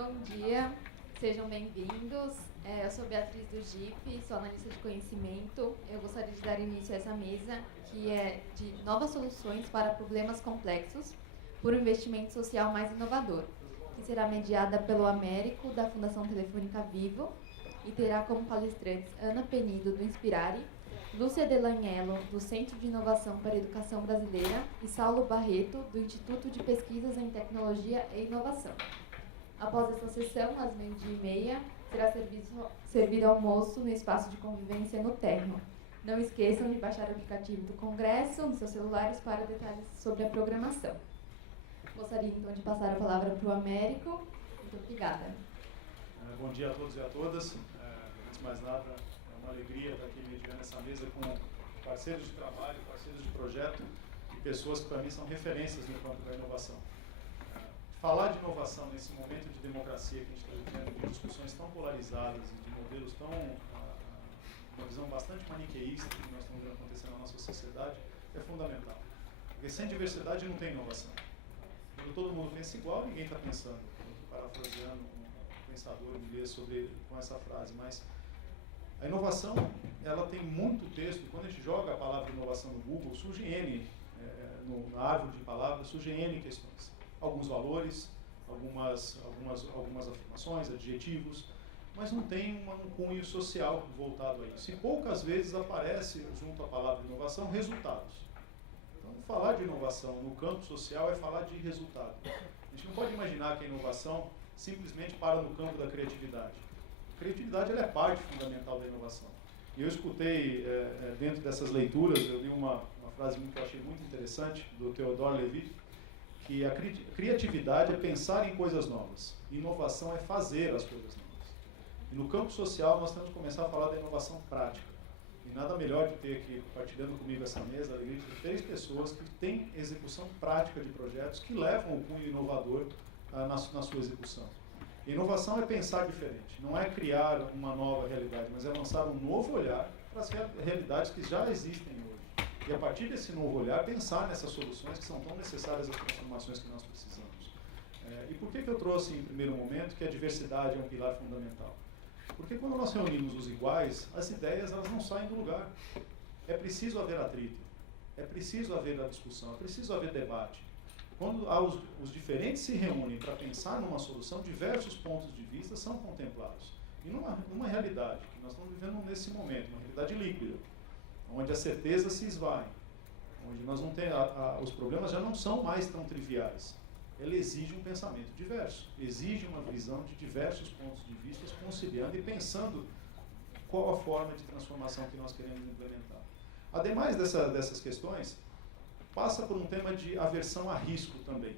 Bom dia, sejam bem-vindos. Eu sou Beatriz do GIP, sou analista de conhecimento. Eu gostaria de dar início a essa mesa, que é de novas soluções para problemas complexos, por um investimento social mais inovador, que será mediada pelo Américo, da Fundação Telefônica Vivo, e terá como palestrantes Ana Penido, do Inspirare, Lúcia Delagnello, do Centro de Inovação para a Educação Brasileira, e Saulo Barreto, do Instituto de Pesquisas em Tecnologia e Inovação. Após essa sessão, às 12h30, será servido almoço no espaço de convivência no térreo. Não esqueçam de baixar o aplicativo do Congresso nos seus celulares para detalhes sobre a programação. Gostaria, então, de passar a palavra para o Américo. Muito obrigada. Bom dia a todos e a todas. Antes de mais nada, é uma alegria estar aqui mediando essa mesa com parceiros de trabalho, parceiros de projeto e pessoas que, para mim, são referências no campo da inovação. Falar de inovação nesse momento de democracia que a gente está vivendo, de discussões tão polarizadas e de modelos tão... uma visão bastante maniqueísta que nós estamos vendo acontecer na nossa sociedade, é fundamental. Porque sem diversidade não tem inovação. Quando todo mundo pensa igual, ninguém está pensando. Estou parafraseando um pensador inglês com essa frase, mas a inovação, ela tem muito texto, e quando a gente joga a palavra inovação no Google, surge N, na árvore de palavras, surge N questões. Alguns valores, algumas afirmações, adjetivos, mas não tem um cunho social voltado a isso. E poucas vezes aparece, junto à palavra inovação, resultados. Então, falar de inovação no campo social é falar de resultado. A gente não pode imaginar que a inovação simplesmente para no campo da criatividade. A criatividade ela é parte fundamental da inovação. E eu escutei, dentro dessas leituras, eu li uma frase que eu achei muito interessante, do Theodore Levitt, que a criatividade é pensar em coisas novas. Inovação é fazer as coisas novas. E no campo social, nós temos que começar a falar da inovação prática. E nada melhor de ter aqui, compartilhando comigo essa mesa, a alegria de 3 pessoas que têm execução prática de projetos que levam o cunho inovador na sua execução. E inovação é pensar diferente, não é criar uma nova realidade, mas é lançar um novo olhar para as realidades que já existem hoje. E a partir desse novo olhar, pensar nessas soluções que são tão necessárias às transformações que nós precisamos. E por que eu trouxe em primeiro momento que a diversidade é um pilar fundamental? Porque quando nós reunimos os iguais, as ideias elas não saem do lugar. É preciso haver atrito, é preciso haver a discussão, é preciso haver debate. Quando os diferentes se reúnem para pensar numa solução, diversos pontos de vista são contemplados. E numa realidade que nós estamos vivendo nesse momento, uma realidade líquida, onde as certezas se esvaem, onde nós não temos, os problemas já não são mais tão triviais. Ela exige um pensamento diverso, exige uma visão de diversos pontos de vista, conciliando e pensando qual a forma de transformação que nós queremos implementar. Ademais dessas questões, passa por um tema de aversão a risco também.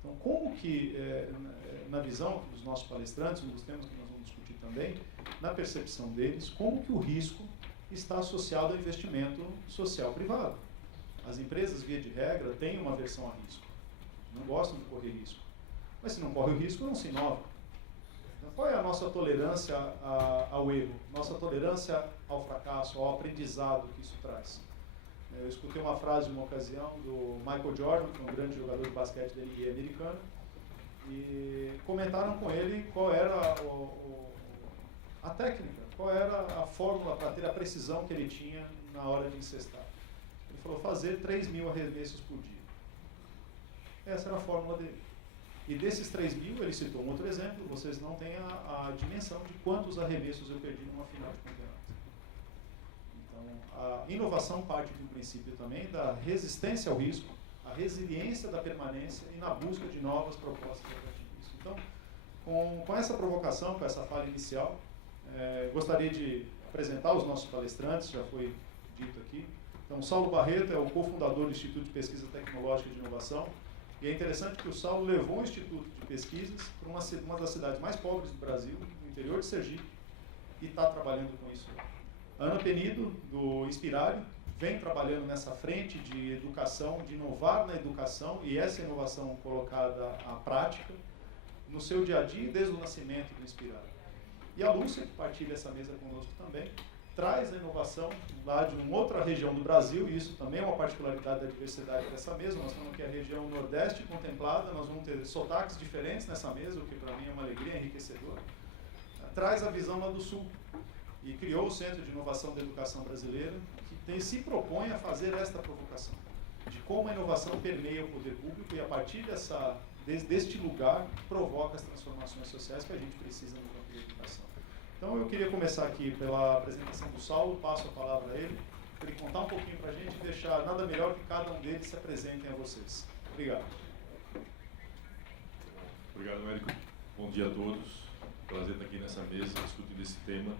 Então, como que, na visão dos nossos palestrantes, um dos temas que nós vamos discutir também, na percepção deles, como que o risco está associado ao investimento social privado. As empresas, via de regra, têm uma aversão a risco. Não gostam de correr risco. Mas se não corre o risco, não se inova. Então, qual é a nossa tolerância ao erro? Nossa tolerância ao fracasso, ao aprendizado que isso traz? Eu escutei uma frase, uma ocasião, do Michael Jordan, que é um grande jogador de basquete da NBA americano, e comentaram com ele qual era a técnica, qual era a fórmula para ter a precisão que ele tinha na hora de incestar. Ele falou, fazer 3.000 arremessos por dia. Essa era a fórmula dele. E desses 3.000, ele citou um outro exemplo, vocês não têm a dimensão de quantos arremessos eu perdi numa final de campeonato. Então, a inovação parte de um princípio também da resistência ao risco, a resiliência da permanência e na busca de novas propostas a partir disso. Então, com essa provocação, com essa fala inicial, gostaria de apresentar os nossos palestrantes, já foi dito aqui. Então, Saulo Barreto é o cofundador do Instituto de Pesquisa Tecnológica de Inovação, e é interessante que o Saulo levou o Instituto de Pesquisas para uma das cidades mais pobres do Brasil, no interior de Sergipe, e está trabalhando com isso. Ana Penido, do Inspirare, vem trabalhando nessa frente de educação, de inovar na educação, e essa inovação colocada à prática no seu dia a dia desde o nascimento do Inspirare. E a Lúcia, que partilha essa mesa conosco também, traz a inovação lá de uma outra região do Brasil, e isso também é uma particularidade da diversidade dessa mesa. Nós temos aqui a região Nordeste contemplada, nós vamos ter sotaques diferentes nessa mesa, o que para mim é uma alegria enriquecedora. Traz a visão lá do Sul, e criou o Centro de Inovação da Educação Brasileira, que se propõe a fazer esta provocação, de como a inovação permeia o poder público e, a partir deste lugar, provoca as transformações sociais que a gente precisa no campo da educação. Então, eu queria começar aqui pela apresentação do Saulo, passo a palavra a ele, para ele contar um pouquinho para a gente e deixar nada melhor que cada um deles se apresentem a vocês. Obrigado. Obrigado, Érico. Bom dia a todos. Prazer estar aqui nessa mesa discutindo esse tema.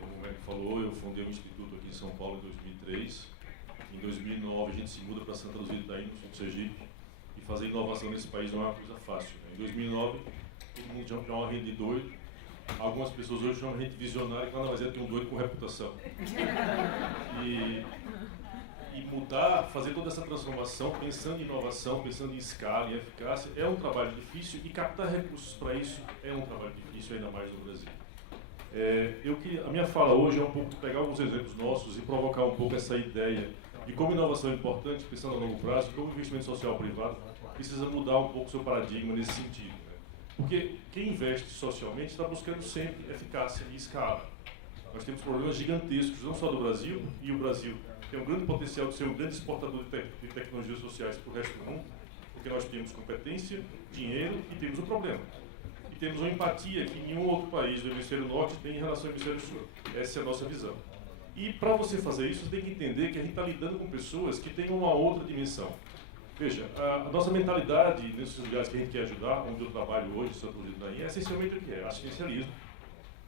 Como o Érico falou, eu fundei um instituto aqui em São Paulo em 2003. Em 2009 a gente se muda para Santa Luzia de Itaim, no sul do Sergipe, e fazer inovação nesse país não é uma coisa fácil. Em 2009, todo mundo chama a gente de doido. Algumas pessoas hoje chamam a gente visionário, que nada mais é do que um doido com reputação. E mudar, fazer toda essa transformação, pensando em inovação, pensando em escala, em eficácia, é um trabalho difícil, e captar recursos para isso é um trabalho difícil, ainda mais no Brasil. A minha fala hoje é um pouco pegar alguns exemplos nossos e provocar um pouco essa ideia de como inovação é importante, pensando a longo prazo, e como o investimento social privado precisa mudar um pouco o seu paradigma nesse sentido. Né? Porque quem investe socialmente está buscando sempre eficácia e escala. Nós temos problemas gigantescos, não só do Brasil, e o Brasil tem um grande potencial de ser um grande exportador de tecnologias sociais para o resto do mundo, porque nós temos competência, dinheiro e temos um problema. E temos uma empatia que nenhum outro país do hemisfério norte tem em relação ao hemisfério sul. Essa é a nossa visão. E para você fazer isso, você tem que entender que a gente está lidando com pessoas que têm uma outra dimensão. Veja, a nossa mentalidade nesses lugares que a gente quer ajudar, onde eu trabalho hoje, Santa Luzia de Itaim, é essencialmente o que é? Assistencialismo.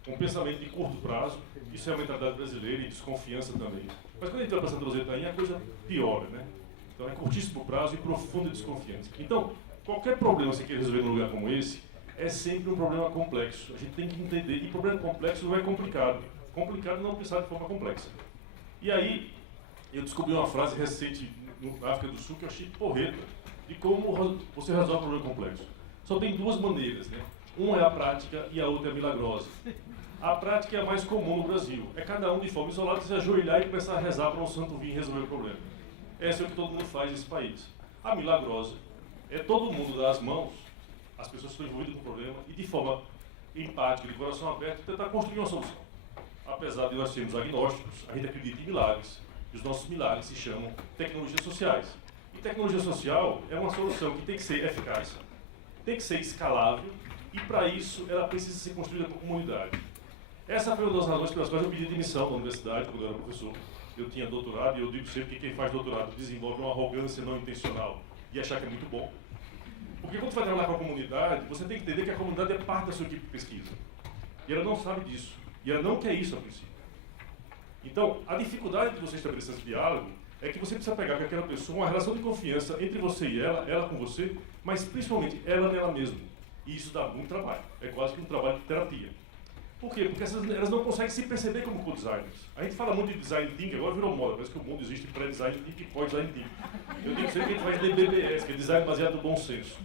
Um pensamento de curto prazo, isso é a mentalidade brasileira e desconfiança também. Mas quando a gente vai para Santa Luzia de Itaim, a coisa piora, né? Então é curtíssimo prazo e profunda desconfiança. Então, qualquer problema que você queira resolver num lugar como esse, é sempre um problema complexo. A gente tem que entender, e problema complexo não é complicado. Complicado não pensar de forma complexa. E aí, eu descobri uma frase recente na África do Sul que eu achei porreta, de como você resolve um problema complexo. Só tem duas maneiras, né? Uma é a prática e a outra é a milagrosa. A prática é a mais comum no Brasil. É cada um de forma isolada se ajoelhar e começar a rezar para um santo vir resolver o problema. Essa é o que todo mundo faz nesse país. A milagrosa é todo mundo dar as mãos, as pessoas que estão envolvidas com o problema, e de forma empática, de coração aberto, tentar construir uma solução. Apesar de nós sermos agnósticos, a gente acredita em milagres. E os nossos milagres se chamam tecnologias sociais. E tecnologia social é uma solução que tem que ser eficaz, tem que ser escalável, e para isso ela precisa ser construída com a comunidade. Essa foi uma das razões pelas quais eu pedi demissão da universidade quando eu era professor. Eu tinha doutorado e eu digo sempre que quem faz doutorado desenvolve uma arrogância não intencional e achar que é muito bom. Porque quando você vai trabalhar com a comunidade, você tem que entender que a comunidade é parte da sua equipe de pesquisa. E ela não sabe disso. E ela não quer isso a princípio. Então, a dificuldade de você estabelecer esse diálogo é que você precisa pegar com aquela pessoa uma relação de confiança entre você e ela com você, mas principalmente ela nela mesma. E isso dá muito trabalho. É quase que um trabalho de terapia. Por quê? Porque elas não conseguem se perceber como co-designers. A gente fala muito de design thinking, agora virou moda, parece que o mundo existe pré-design thinking e pós-design thinking. Eu digo sempre que a gente faz DBBS, que é design baseado no bom senso.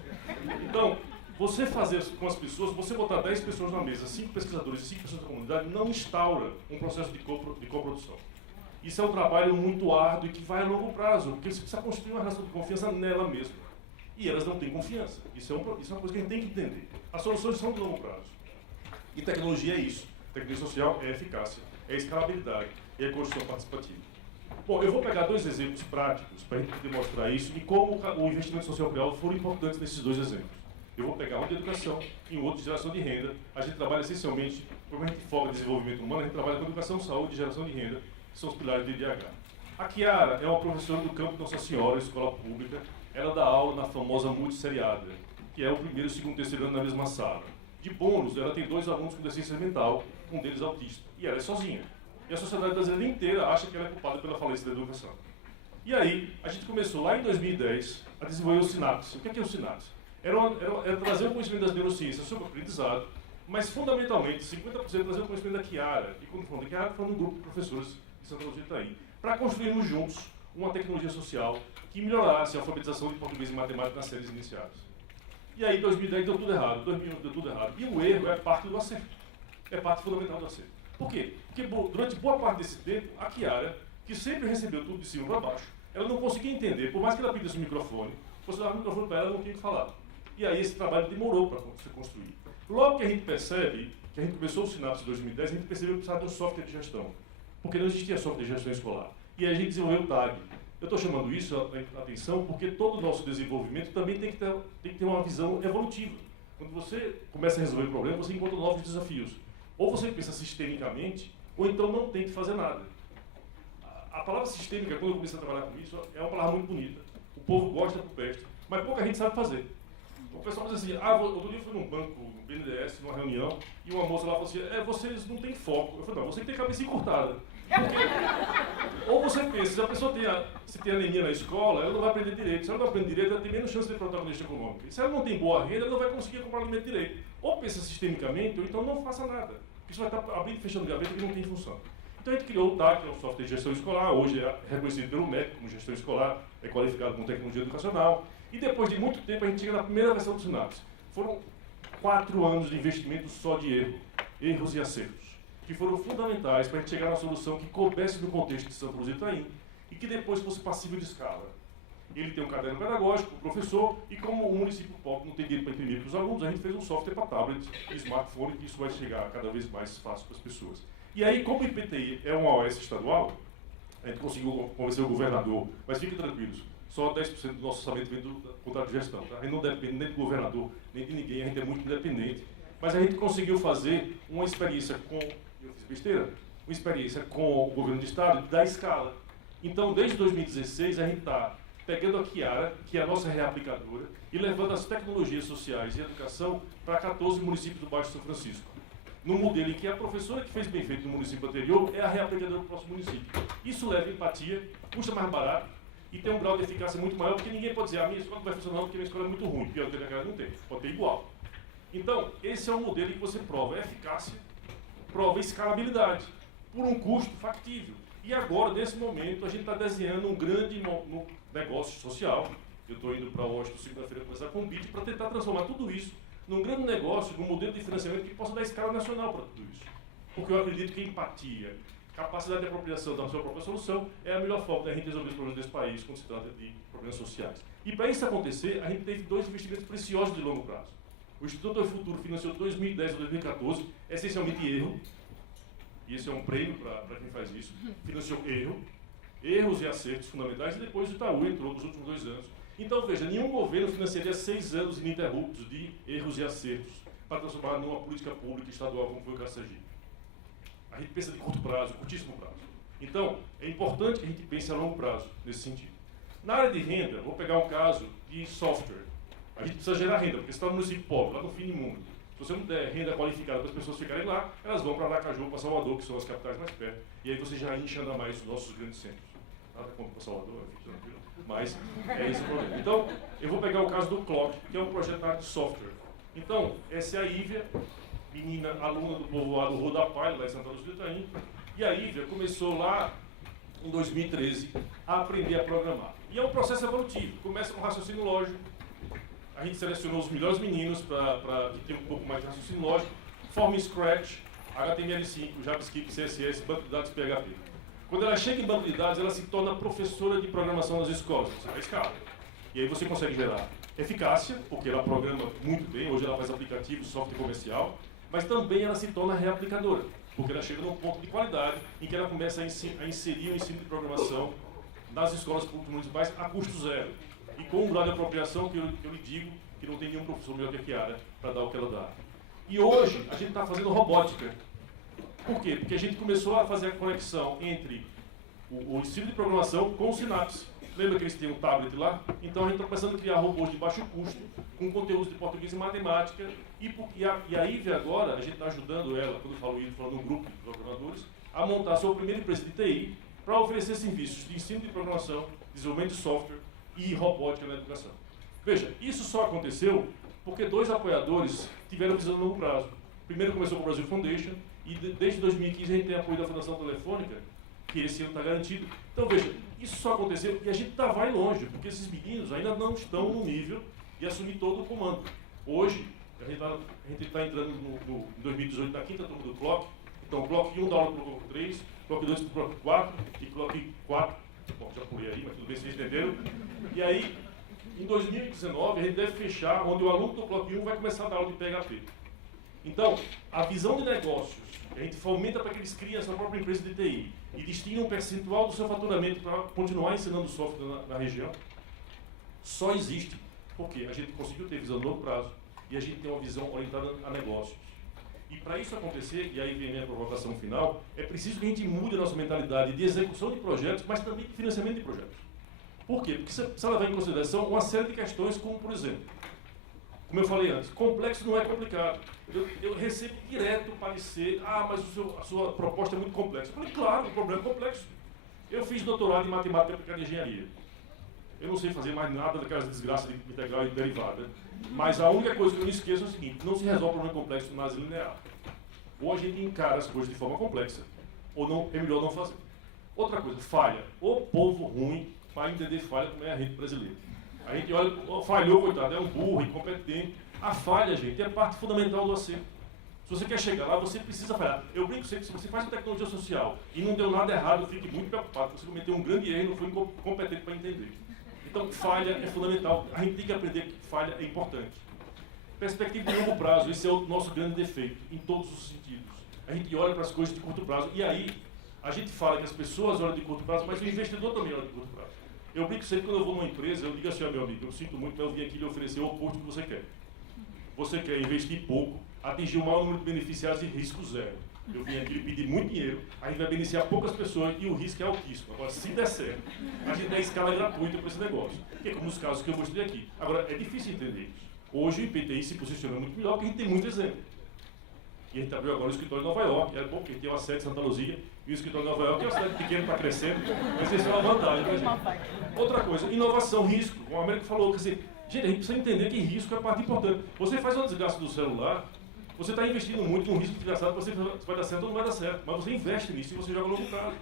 Então, você fazer com as pessoas, você botar 10 pessoas na mesa, 5 pesquisadores e 5 pessoas da comunidade, não instaura um processo de coprodução. Isso é um trabalho muito árduo e que vai a longo prazo, porque você precisa construir uma relação de confiança nela mesma. E elas não têm confiança. Isso é uma coisa que a gente tem que entender. As soluções são de longo prazo. E tecnologia é isso. Tecnologia social é eficácia, é escalabilidade, é construção participativa. Bom, eu vou pegar 2 exemplos práticos para a gente demonstrar isso e como o investimento social privado foram importantes nesses 2 exemplos. Eu vou pegar um de educação e um outro de geração de renda. A gente trabalha essencialmente, como a gente foca no desenvolvimento humano, a gente trabalha com educação, saúde e geração de renda, que são os pilares do IDH. A Chiara é uma professora do campo de Nossa Senhora, escola pública. Ela dá aula na famosa multisseriada, que é o primeiro, segundo e terceiro ano na mesma sala. De bônus, ela tem 2 alunos com deficiência mental, um deles autista. E ela é sozinha. E a sociedade brasileira inteira acha que ela é culpada pela falência da educação. E aí, a gente começou lá em 2010 a desenvolver o Sinapse. O que é o Sinapse? Era trazer o conhecimento das neurociências sobre o aprendizado, mas fundamentalmente 50% trazer o conhecimento da Chiara. E quando falando da Chiara, falando um grupo de professores de Santa Luzia de Itaim, para construirmos juntos uma tecnologia social que melhorasse a alfabetização de português e matemática nas séries iniciais. E aí, 2010 deu tudo errado, 2011 deu tudo errado. E o erro é parte do acerto. É parte fundamental do acerto. Por quê? Porque durante boa parte desse tempo, a Chiara, que sempre recebeu tudo de cima para baixo, ela não conseguia entender, por mais que ela pedisse o microfone, você dava o microfone para ela, ela não tinha o que falar. E aí esse trabalho demorou para ser construído. Logo que a gente percebe, que a gente começou o Sinapse em 2010, a gente percebeu que precisava de um software de gestão, porque não existia software de gestão escolar. E aí a gente desenvolveu o TAG. Eu estou chamando isso a atenção porque todo o nosso desenvolvimento também tem que ter uma visão evolutiva. Quando você começa a resolver o problema, você encontra novos desafios. Ou você pensa sistemicamente, ou então não tem que fazer nada. A palavra sistêmica, quando eu comecei a trabalhar com isso, é uma palavra muito bonita. O povo gosta do peste, mas pouca gente sabe fazer. O pessoal diz assim, outro dia eu fui num banco, no BNDES, numa reunião, e uma moça lá falou assim, vocês não têm foco. Eu falei, não, você tem cabeça encurtada. Porque, ou você pensa, se a pessoa tem anemia na escola, ela não vai aprender direito. Se ela não aprende direito, ela tem menos chance de ser protagonista econômica. E se ela não tem boa renda, ela não vai conseguir comprar alimento direito. Ou pensa sistemicamente, ou então não faça nada. Isso vai estar abrindo e fechando gaveta que não tem função. Então a gente criou o TAC, que é um software de gestão escolar, hoje é reconhecido pelo MEC como gestão escolar, é qualificado como tecnologia educacional. E depois de muito tempo a gente chega na primeira versão do Sinapse. Foram 4 anos de investimento só de erros e acertos, que foram fundamentais para a gente chegar na solução que coubesse no contexto de Santa Cruz do Itaim e que depois fosse passível de escala. Ele tem um caderno pedagógico, o professor, e como o município pobre não tem dinheiro para imprimir para os alunos, a gente fez um software para tablet e smartphone, que isso vai chegar cada vez mais fácil para as pessoas. E aí, como o IPTI é uma OS estadual, a gente conseguiu convencer o governador, mas fiquem tranquilos, só 10% do nosso orçamento vem do contrato de gestão. Tá? A gente não depende nem do governador, nem de ninguém, a gente é muito independente. Mas a gente conseguiu fazer uma experiência eu fiz besteira, uma experiência com o governo do estado da escala. Então, desde 2016, a gente está pegando a Chiara, que é a nossa reaplicadora, e levando as tecnologias sociais e educação para 14 municípios do Baixo São Francisco. No modelo em que a professora que fez bem feito no município anterior é a reaplicadora do próximo município. Isso leva empatia, custa mais barato e tem um grau de eficácia muito maior, porque ninguém pode dizer, a minha escola não vai funcionar porque a minha escola é muito ruim, pior que a daquela não tem, pode ter igual. Então, esse é um modelo em que você prova eficácia, prova escalabilidade, por um custo factível. E agora, nesse momento, a gente está desenhando um grande negócio social. Eu estou indo para Washington segunda-feira conversar com o BID para tentar transformar tudo isso num grande negócio, num modelo de financiamento que possa dar escala nacional para tudo isso. Porque eu acredito que empatia, capacidade de apropriação da sua própria solução é a melhor forma de a gente resolver os problemas desse país quando se trata de problemas sociais. E para isso acontecer, a gente teve 2 investimentos preciosos de longo prazo. O Instituto do Futuro financiou 2010 a 2014, essencialmente erro, e esse é um prêmio para quem faz isso, financiou erros e acertos fundamentais, e depois o Itaú entrou nos últimos 2 anos. Então, veja, nenhum governo financiaria 6 anos ininterruptos de erros e acertos para transformar numa política pública estadual como foi o caso Sergipe. A gente pensa de curto prazo, curtíssimo prazo. Então, é importante que a gente pense a longo prazo nesse sentido. Na área de renda, vou pegar um caso de software. A gente precisa gerar renda, porque você está no município pobre, lá no fim do mundo. Se você não der renda qualificada para as pessoas ficarem lá, elas vão para Aracaju, para Salvador, que são as capitais mais perto. E aí você já incha ainda mais os nossos grandes centros. Nada contra para Salvador, fique tranquilo. Mas é esse o problema. Então, eu vou pegar o caso do Clock, que é um projeto na área de software. Então, essa é a Ívia, menina aluna do povoado Rodapalho, lá em Santa Luz do Itaim. E a Ívia começou lá em 2013 a aprender a programar. E é um processo evolutivo. Começa com raciocínio lógico. A gente selecionou os melhores meninos para que tenham um pouco mais de raciocínio lógico. Forma em Scratch, HTML5, JavaScript, CSS, banco de dados PHP. Quando ela chega em banco de dados, ela se torna professora de programação nas escolas. Você vai escala. E aí você consegue gerar eficácia, porque ela programa muito bem, hoje ela faz aplicativo, software comercial, mas também ela se torna reaplicadora, porque ela chega num ponto de qualidade em que ela começa a inserir o ensino de programação nas escolas públicas municipais a custo zero. E com um grau de apropriação que eu lhe digo que não tem nenhum professor melhor que a Chiara para dar o que ela dá. E hoje a gente está fazendo robótica. Por quê? Porque a gente começou a fazer a conexão entre o ensino de programação com o Sinapse. Lembra que eles têm um tablet lá? Então a gente está começando a criar robôs de baixo custo, com conteúdos de português e matemática. E a Ivy agora, a gente está ajudando ela, quando eu falo Ivy, falando um grupo de programadores, a montar sua primeira empresa de TI para oferecer serviços de ensino de programação, desenvolvimento de software e robótica na educação. Veja, isso só aconteceu porque 2 apoiadores tiveram visão a longo prazo. Primeiro começou com o Brasil Foundation e desde 2015 a gente tem apoio da Fundação Telefônica, que esse ano está garantido. Então veja, isso só aconteceu e a gente vai longe, porque esses meninos ainda não estão no nível de assumir todo o comando. Hoje, a gente está entrando em 2018 na 5ª turma do Clock, Então, bloco 1 dá aula para o bloco 3, bloco 2 para o bloco 4 e bloco 4, bom, já pulei aí, mas tudo bem, vocês entenderam. E aí, em 2019, a gente deve fechar, onde o aluno do bloco 1 vai começar a dar aula de PHP. Então, a visão de negócios, que a gente fomenta para que eles criem a sua própria empresa de TI e destinem um percentual do seu faturamento para continuar ensinando software na região, só existe porque a gente conseguiu ter visão de longo prazo e a gente tem uma visão orientada a negócios. E para isso acontecer, e aí vem a minha provocação final, é preciso que a gente mude a nossa mentalidade de execução de projetos, mas também de financiamento de projetos. Por quê? Porque precisa levar em consideração uma série de questões, como por exemplo, como eu falei antes, complexo não é complicado. Eu recebo direto parecer, mas a sua proposta é muito complexa. Eu falei, claro, o problema é complexo. Eu fiz doutorado em matemática aplicada em engenharia. Eu não sei fazer mais nada daquelas desgraças de integral e derivada. Mas a única coisa que eu não esqueço é o seguinte, não se resolve problema complexo na análise linear. Ou a gente encara as coisas de forma complexa, ou não, é melhor não fazer. Outra coisa, falha. O povo ruim para entender falha como é a gente brasileira. A gente olha, falhou, coitado, é um burro, incompetente. A falha, gente, é parte fundamental do acerto. Se você quer chegar lá, você precisa falhar. Eu brinco sempre, se você faz uma tecnologia social e não deu nada errado, fique muito preocupado. Você cometeu um grande erro e não foi competente para entender. Então, falha é fundamental. A gente tem que aprender que falha é importante. Perspectiva de longo prazo, esse é o nosso grande defeito, em todos os sentidos. A gente olha para as coisas de curto prazo e aí a gente fala que as pessoas olham de curto prazo, mas o investidor também olha de curto prazo. Eu brinco sempre quando eu vou numa empresa, eu digo assim, meu amigo, eu sinto muito, mas eu vim aqui lhe oferecer o oposto que você quer. Você quer investir pouco, atingir o maior número de beneficiários e risco zero. Eu vim aqui lhe pedir muito dinheiro, a gente vai beneficiar poucas pessoas e o risco é altíssimo. Agora, se der certo, a gente dá escala gratuita para esse negócio, que é como os casos que eu mostrei aqui. Agora, é difícil entender isso. Hoje o IPTI se posiciona muito melhor porque a gente tem muito exemplo. E a gente abriu agora o escritório de Nova York, era bom porque tem uma sede em Santa Luzia, e o escritório de Nova York é uma cidade pequena, está crescendo, mas isso é uma vantagem para a gente. Outra coisa, inovação, risco. O Américo falou, quer dizer, gente, a gente precisa entender que risco é parte importante. Você faz um desgaste do celular, você está investindo muito num risco desgastado, você vai dar certo ou não vai dar certo, mas você investe nisso e você joga a longo prazo.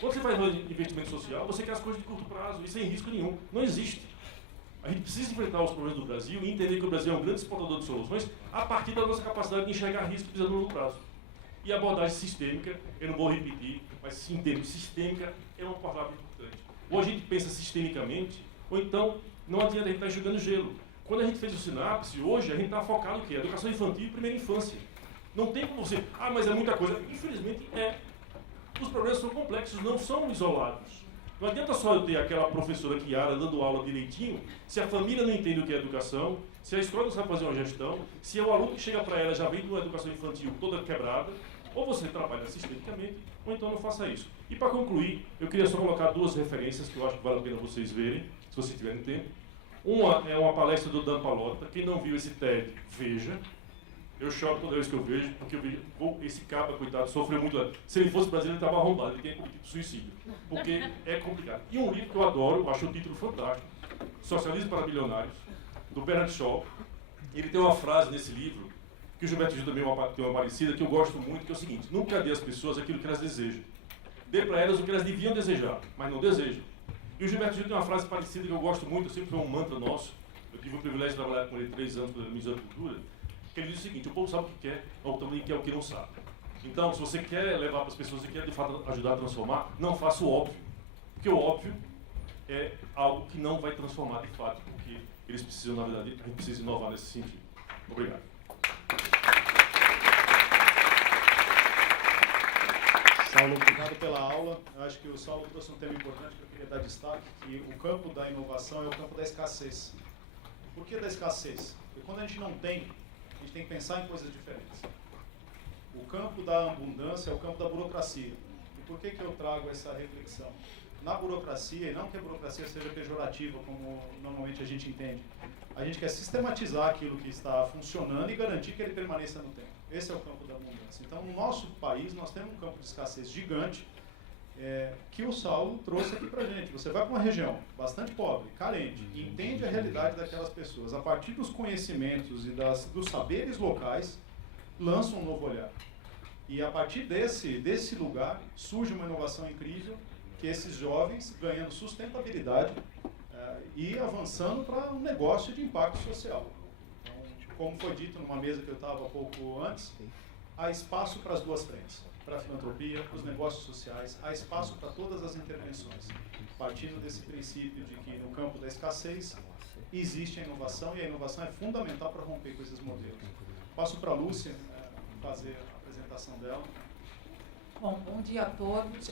Quando você faz um investimento social, você quer as coisas de curto prazo e sem risco nenhum. Não existe. A gente precisa enfrentar os problemas do Brasil e entender que o Brasil é um grande exportador de soluções a partir da nossa capacidade de enxergar risco e no longo prazo. E a abordagem sistêmica, eu não vou repetir, mas em termos sistêmica é uma palavra importante. Ou a gente pensa sistemicamente, ou então não adianta a gente estar enxugando gelo. Quando a gente fez o Sinapse, hoje a gente está focado no quê? Educação infantil e primeira infância. Não tem como você, mas é muita coisa. Infelizmente é. Os problemas são complexos, não são isolados. Não adianta só eu ter aquela professora Kiara dando aula direitinho, se a família não entende o que é educação, se a escola não sabe fazer uma gestão, se o aluno que chega para ela já vem de uma educação infantil toda quebrada, ou você trabalha sistemicamente, ou então não faça isso. E para concluir, eu queria só colocar duas referências que eu acho que vale a pena vocês verem, se vocês tiverem tempo. Uma é uma palestra do Dan Pallotta, quem não viu esse TED, veja. Eu choro toda vez que eu vejo, porque eu vejo, esse caba, coitado, sofreu muito. Se ele fosse brasileiro, ele estava arrombado, ele tem cometido suicídio. Porque é complicado. E um livro que eu adoro, acho o título fantástico, Socialismo para Milionários, do Bernard Shaw. Ele tem uma frase nesse livro, que o Gilberto Gil também tem uma parecida, que eu gosto muito, que é o seguinte: nunca dê às pessoas aquilo que elas desejam. Dê para elas o que elas deviam desejar, mas não desejam. E o Gilberto Gil tem uma frase parecida que eu gosto muito, sempre foi um mantra nosso. Eu tive o privilégio de trabalhar com ele 3 anos quando ele ministro da Cultura. Que ele diz o seguinte: o povo sabe o que quer, ou também quer o que não sabe. Então, se você quer levar para as pessoas e quer de fato ajudar a transformar, não faça o óbvio. Porque o óbvio é algo que não vai transformar de fato, porque eles precisam, na verdade, a gente precisa inovar nesse sentido. Obrigado. Saulo, obrigado pela aula. Eu acho que o Saulo trouxe um tema importante que eu queria dar destaque, que o campo da inovação é o campo da escassez. Por que da escassez? Porque quando a gente não tem, a gente tem que pensar em coisas diferentes. O campo da abundância é o campo da burocracia. E por que eu trago essa reflexão? Na burocracia, e não que a burocracia seja pejorativa, como normalmente a gente entende, a gente quer sistematizar aquilo que está funcionando e garantir que ele permaneça no tempo. Esse é o campo da abundância. Então, no nosso país, nós temos um campo de escassez gigante, que o Saulo trouxe aqui para a gente. Você vai para uma região bastante pobre, carente, e entende a realidade daquelas pessoas. A partir dos conhecimentos e dos saberes locais, lança um novo olhar. E a partir desse lugar, surge uma inovação incrível, que esses jovens ganhando sustentabilidade e avançando para um negócio de impacto social. Então, como foi dito numa mesa que eu estava há pouco antes, há espaço para as duas frentes, para a filantropia, para os negócios sociais, há espaço para todas as intervenções, partindo desse princípio de que no campo da escassez existe a inovação, e a inovação é fundamental para romper com esses modelos. Passo para a Lúcia fazer a apresentação dela. Bom dia a todos.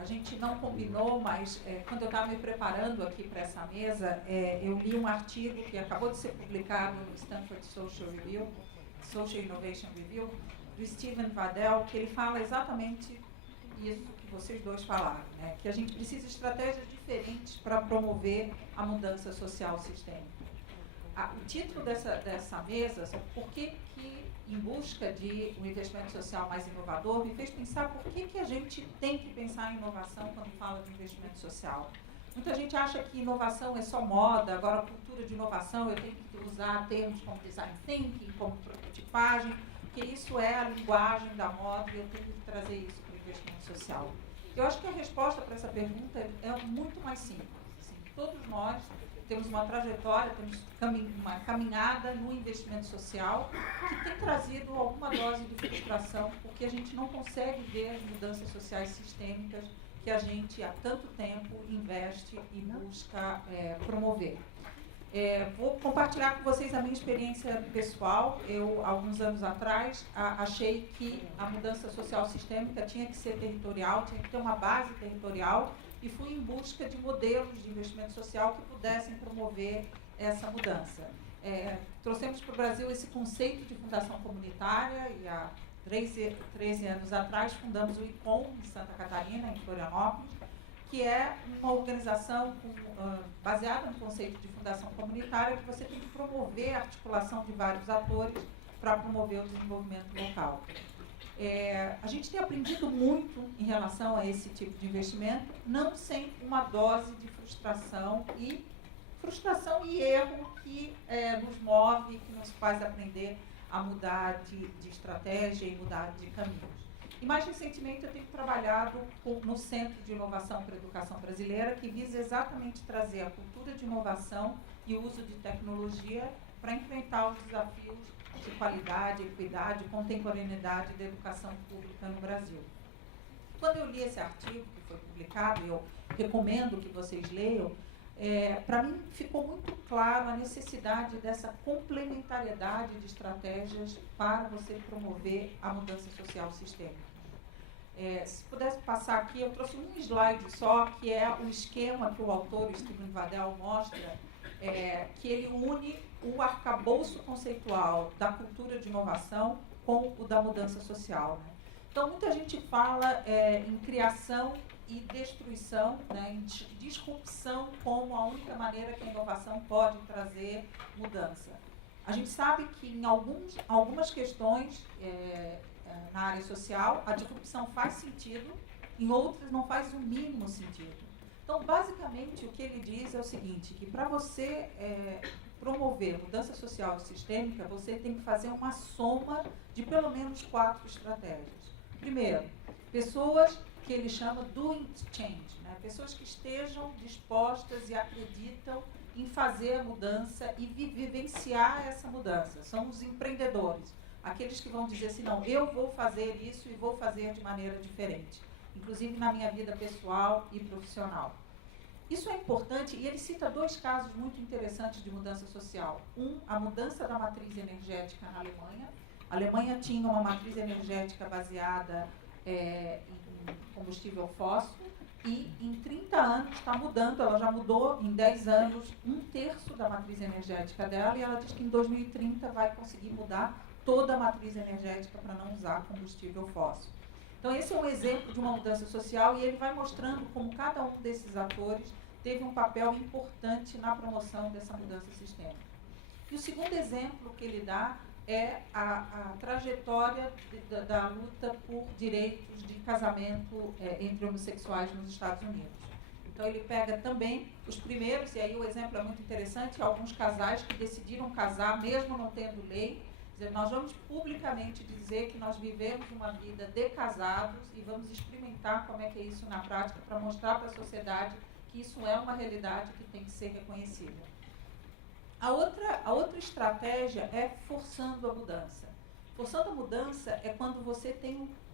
A gente não combinou, mas quando eu estava me preparando aqui para essa mesa, eu li um artigo que acabou de ser publicado no Stanford Social Innovation Review, do Steven Vadell, que ele fala exatamente isso que vocês dois falaram, né? Que a gente precisa de estratégias diferentes para promover a mudança social sistêmica. O título dessa mesa, por que em busca de um investimento social mais inovador, me fez pensar por que a gente tem que pensar em inovação quando fala de investimento social. Muita gente acha que inovação é só moda, agora a cultura de inovação eu tenho que usar termos como design thinking, como prototipagem, porque isso é a linguagem da moda e eu tenho que trazer isso para o investimento social. Eu acho que a resposta para essa pergunta é muito mais simples. Assim, todos nós temos uma trajetória, temos uma caminhada no investimento social que tem trazido alguma dose de frustração, porque a gente não consegue ver as mudanças sociais sistêmicas que a gente há tanto tempo investe e busca promover. Vou compartilhar com vocês a minha experiência pessoal. Eu, alguns anos atrás, achei que a mudança social sistêmica tinha que ser territorial, tinha que ter uma base territorial, e fui em busca de modelos de investimento social que pudessem promover essa mudança. Trouxemos para o Brasil esse conceito de fundação comunitária e há 13 anos atrás fundamos o ICOM em Santa Catarina, em Florianópolis, que é uma organização baseada no conceito de fundação comunitária, que você tem que promover a articulação de vários atores para promover o desenvolvimento local. A gente tem aprendido muito em relação a esse tipo de investimento, não sem uma dose de frustração e erro que nos move, que nos faz aprender a mudar de estratégia e mudar de caminhos. E mais recentemente eu tenho trabalhado no Centro de Inovação para a Educação Brasileira, que visa exatamente trazer a cultura de inovação e o uso de tecnologia para enfrentar os desafios de qualidade, equidade e contemporaneidade da educação pública no Brasil. Quando eu li esse artigo que foi publicado, eu recomendo que vocês leiam, para mim ficou muito claro a necessidade dessa complementariedade de estratégias para você promover a mudança social sistêmica. Se pudesse passar aqui, eu trouxe um slide só, que é o esquema que o autor, Steven Vadell, mostra, que ele une o arcabouço conceitual da cultura de inovação com o da mudança social, né? Então, muita gente fala em criação e destruição, né, em disrupção como a única maneira que a inovação pode trazer mudança. A gente sabe que em algumas questões na área social, a disrupção faz sentido, em outras não faz o mínimo sentido. Então, basicamente, o que ele diz é o seguinte, que para você promover mudança social sistêmica, você tem que fazer uma soma de pelo menos 4 estratégias. Primeiro, pessoas que ele chama doing change, né? Pessoas que estejam dispostas e acreditam em fazer a mudança e vivenciar essa mudança. São os empreendedores, aqueles que vão dizer assim, não, eu vou fazer isso e vou fazer de maneira diferente, inclusive na minha vida pessoal e profissional. Isso é importante, e ele cita 2 casos muito interessantes de mudança social. A mudança da matriz energética na Alemanha. A Alemanha tinha uma matriz energética baseada em combustível fóssil, e em 30 anos está mudando, ela já mudou em 10 anos 1/3 da matriz energética dela, e ela diz que em 2030 vai conseguir mudar toda a matriz energética para não usar combustível fóssil. Então esse é um exemplo de uma mudança social, e ele vai mostrando como cada um desses atores teve um papel importante na promoção dessa mudança sistêmica. E o segundo exemplo que ele dá é a trajetória da luta por direitos de casamento entre homossexuais nos Estados Unidos. Então ele pega também os primeiros, e aí o exemplo é muito interessante, alguns casais que decidiram casar mesmo não tendo lei. Quer dizer, nós vamos publicamente dizer que nós vivemos uma vida de casados e vamos experimentar como é que é isso na prática para mostrar para a sociedade que isso é uma realidade que tem que ser reconhecida. A outra estratégia é forçando a mudança. Forçando a mudança é quando você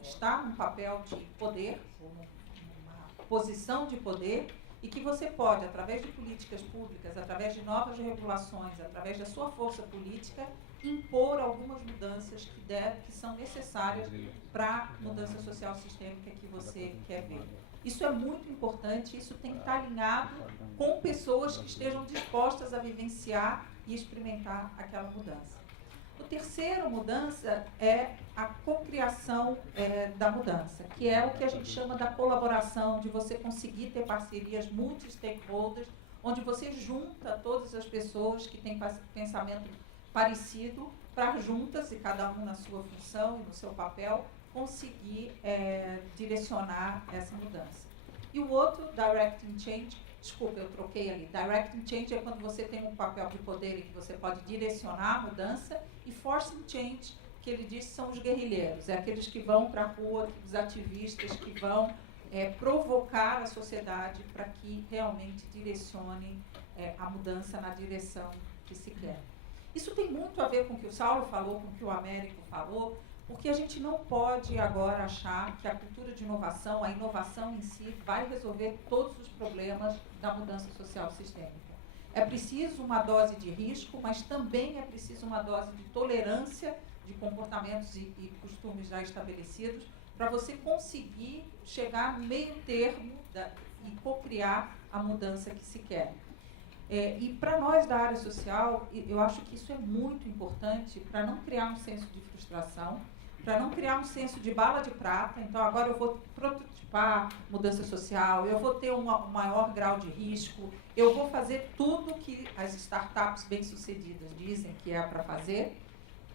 está num papel de poder, numa posição de poder, e que você pode, através de políticas públicas, através de novas regulações, através da sua força política, impor algumas mudanças que são necessárias para a mudança social sistêmica que você quer ver. Isso é muito importante, isso tem que estar alinhado com pessoas que estejam dispostas a vivenciar e experimentar aquela mudança. A terceira mudança é a cocriação da mudança, que é o que a gente chama da colaboração, de você conseguir ter parcerias multi-stakeholders, onde você junta todas as pessoas que têm pensamento parecido para juntas, e cada um na sua função e no seu papel, conseguir direcionar essa mudança. E o outro, Directing Change, desculpa, eu troquei ali. Directing Change é quando você tem um papel de poder e que você pode direcionar a mudança, e Forcing Change, que ele diz, são os guerrilheiros, é aqueles que vão para a rua, os ativistas que vão provocar a sociedade para que realmente direcionem a mudança na direção que se quer. Isso tem muito a ver com o que o Saulo falou, com o que o Américo falou, porque a gente não pode agora achar que a cultura de inovação, a inovação em si, vai resolver todos os problemas da mudança social sistêmica. É preciso uma dose de risco, mas também é preciso uma dose de tolerância de comportamentos e costumes já estabelecidos para você conseguir chegar no meio termo e cocriar a mudança que se quer. E para nós da área social, eu acho que isso é muito importante para não criar um senso de frustração, para não criar um senso de bala de prata. Então agora eu vou prototipar mudança social, eu vou ter um maior grau de risco, eu vou fazer tudo que as startups bem-sucedidas dizem que é para fazer,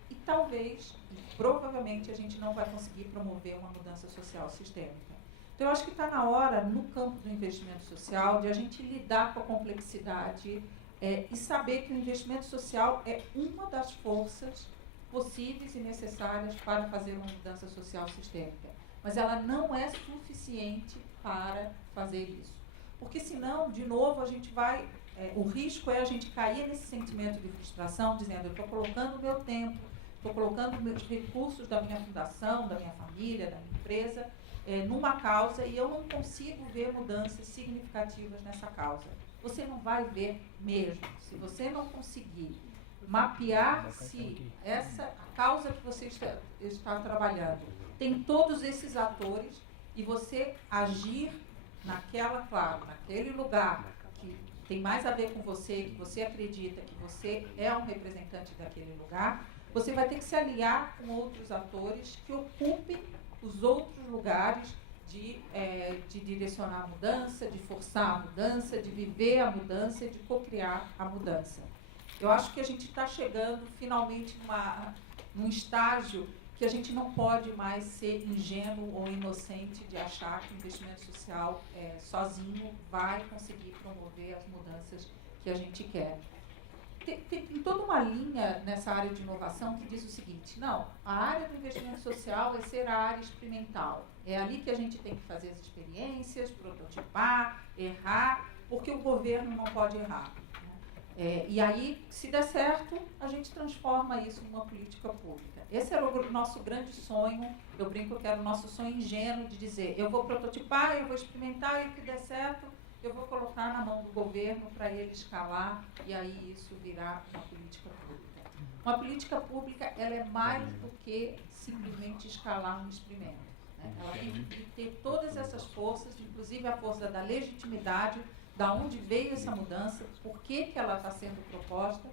e talvez, e provavelmente, a gente não vai conseguir promover uma mudança social sistêmica. Então, eu acho que está na hora, no campo do investimento social, de a gente lidar com a complexidade e saber que o investimento social é uma das forças possíveis e necessárias para fazer uma mudança social sistêmica. Mas ela não é suficiente para fazer isso. Porque senão, de novo, a gente vai... o risco é a gente cair nesse sentimento de frustração, dizendo, eu estou colocando o meu tempo, estou colocando meus recursos da minha fundação, da minha família, da minha empresa, numa causa, e eu não consigo ver mudanças significativas nessa causa. Você não vai ver mesmo. Se você não conseguir mapear se a causa que você está trabalhando tem todos esses atores, e você agir naquele lugar que tem mais a ver com você, que você acredita que você é um representante daquele lugar, você vai ter que se aliar com outros atores que ocupem os outros lugares de direcionar a mudança, de forçar a mudança, de viver a mudança e de cocriar a mudança. Eu acho que a gente está chegando finalmente num estágio que a gente não pode mais ser ingênuo ou inocente de achar que o investimento social sozinho vai conseguir promover as mudanças que a gente quer. Tem toda uma linha nessa área de inovação que diz o seguinte: não, a área do investimento social vai ser a área experimental. É ali que a gente tem que fazer as experiências, prototipar, errar, porque o governo não pode errar. E aí, se der certo, a gente transforma isso numa política pública. Esse era o nosso grande sonho. Eu brinco que era o nosso sonho ingênuo de dizer, eu vou prototipar, eu vou experimentar, e o que der certo, eu vou colocar na mão do governo para ele escalar, e aí isso virar uma política pública. Uma política pública, ela é mais do que simplesmente escalar um experimento. Ela tem que ter todas essas forças, inclusive a força da legitimidade, da onde veio essa mudança, por que ela está sendo proposta,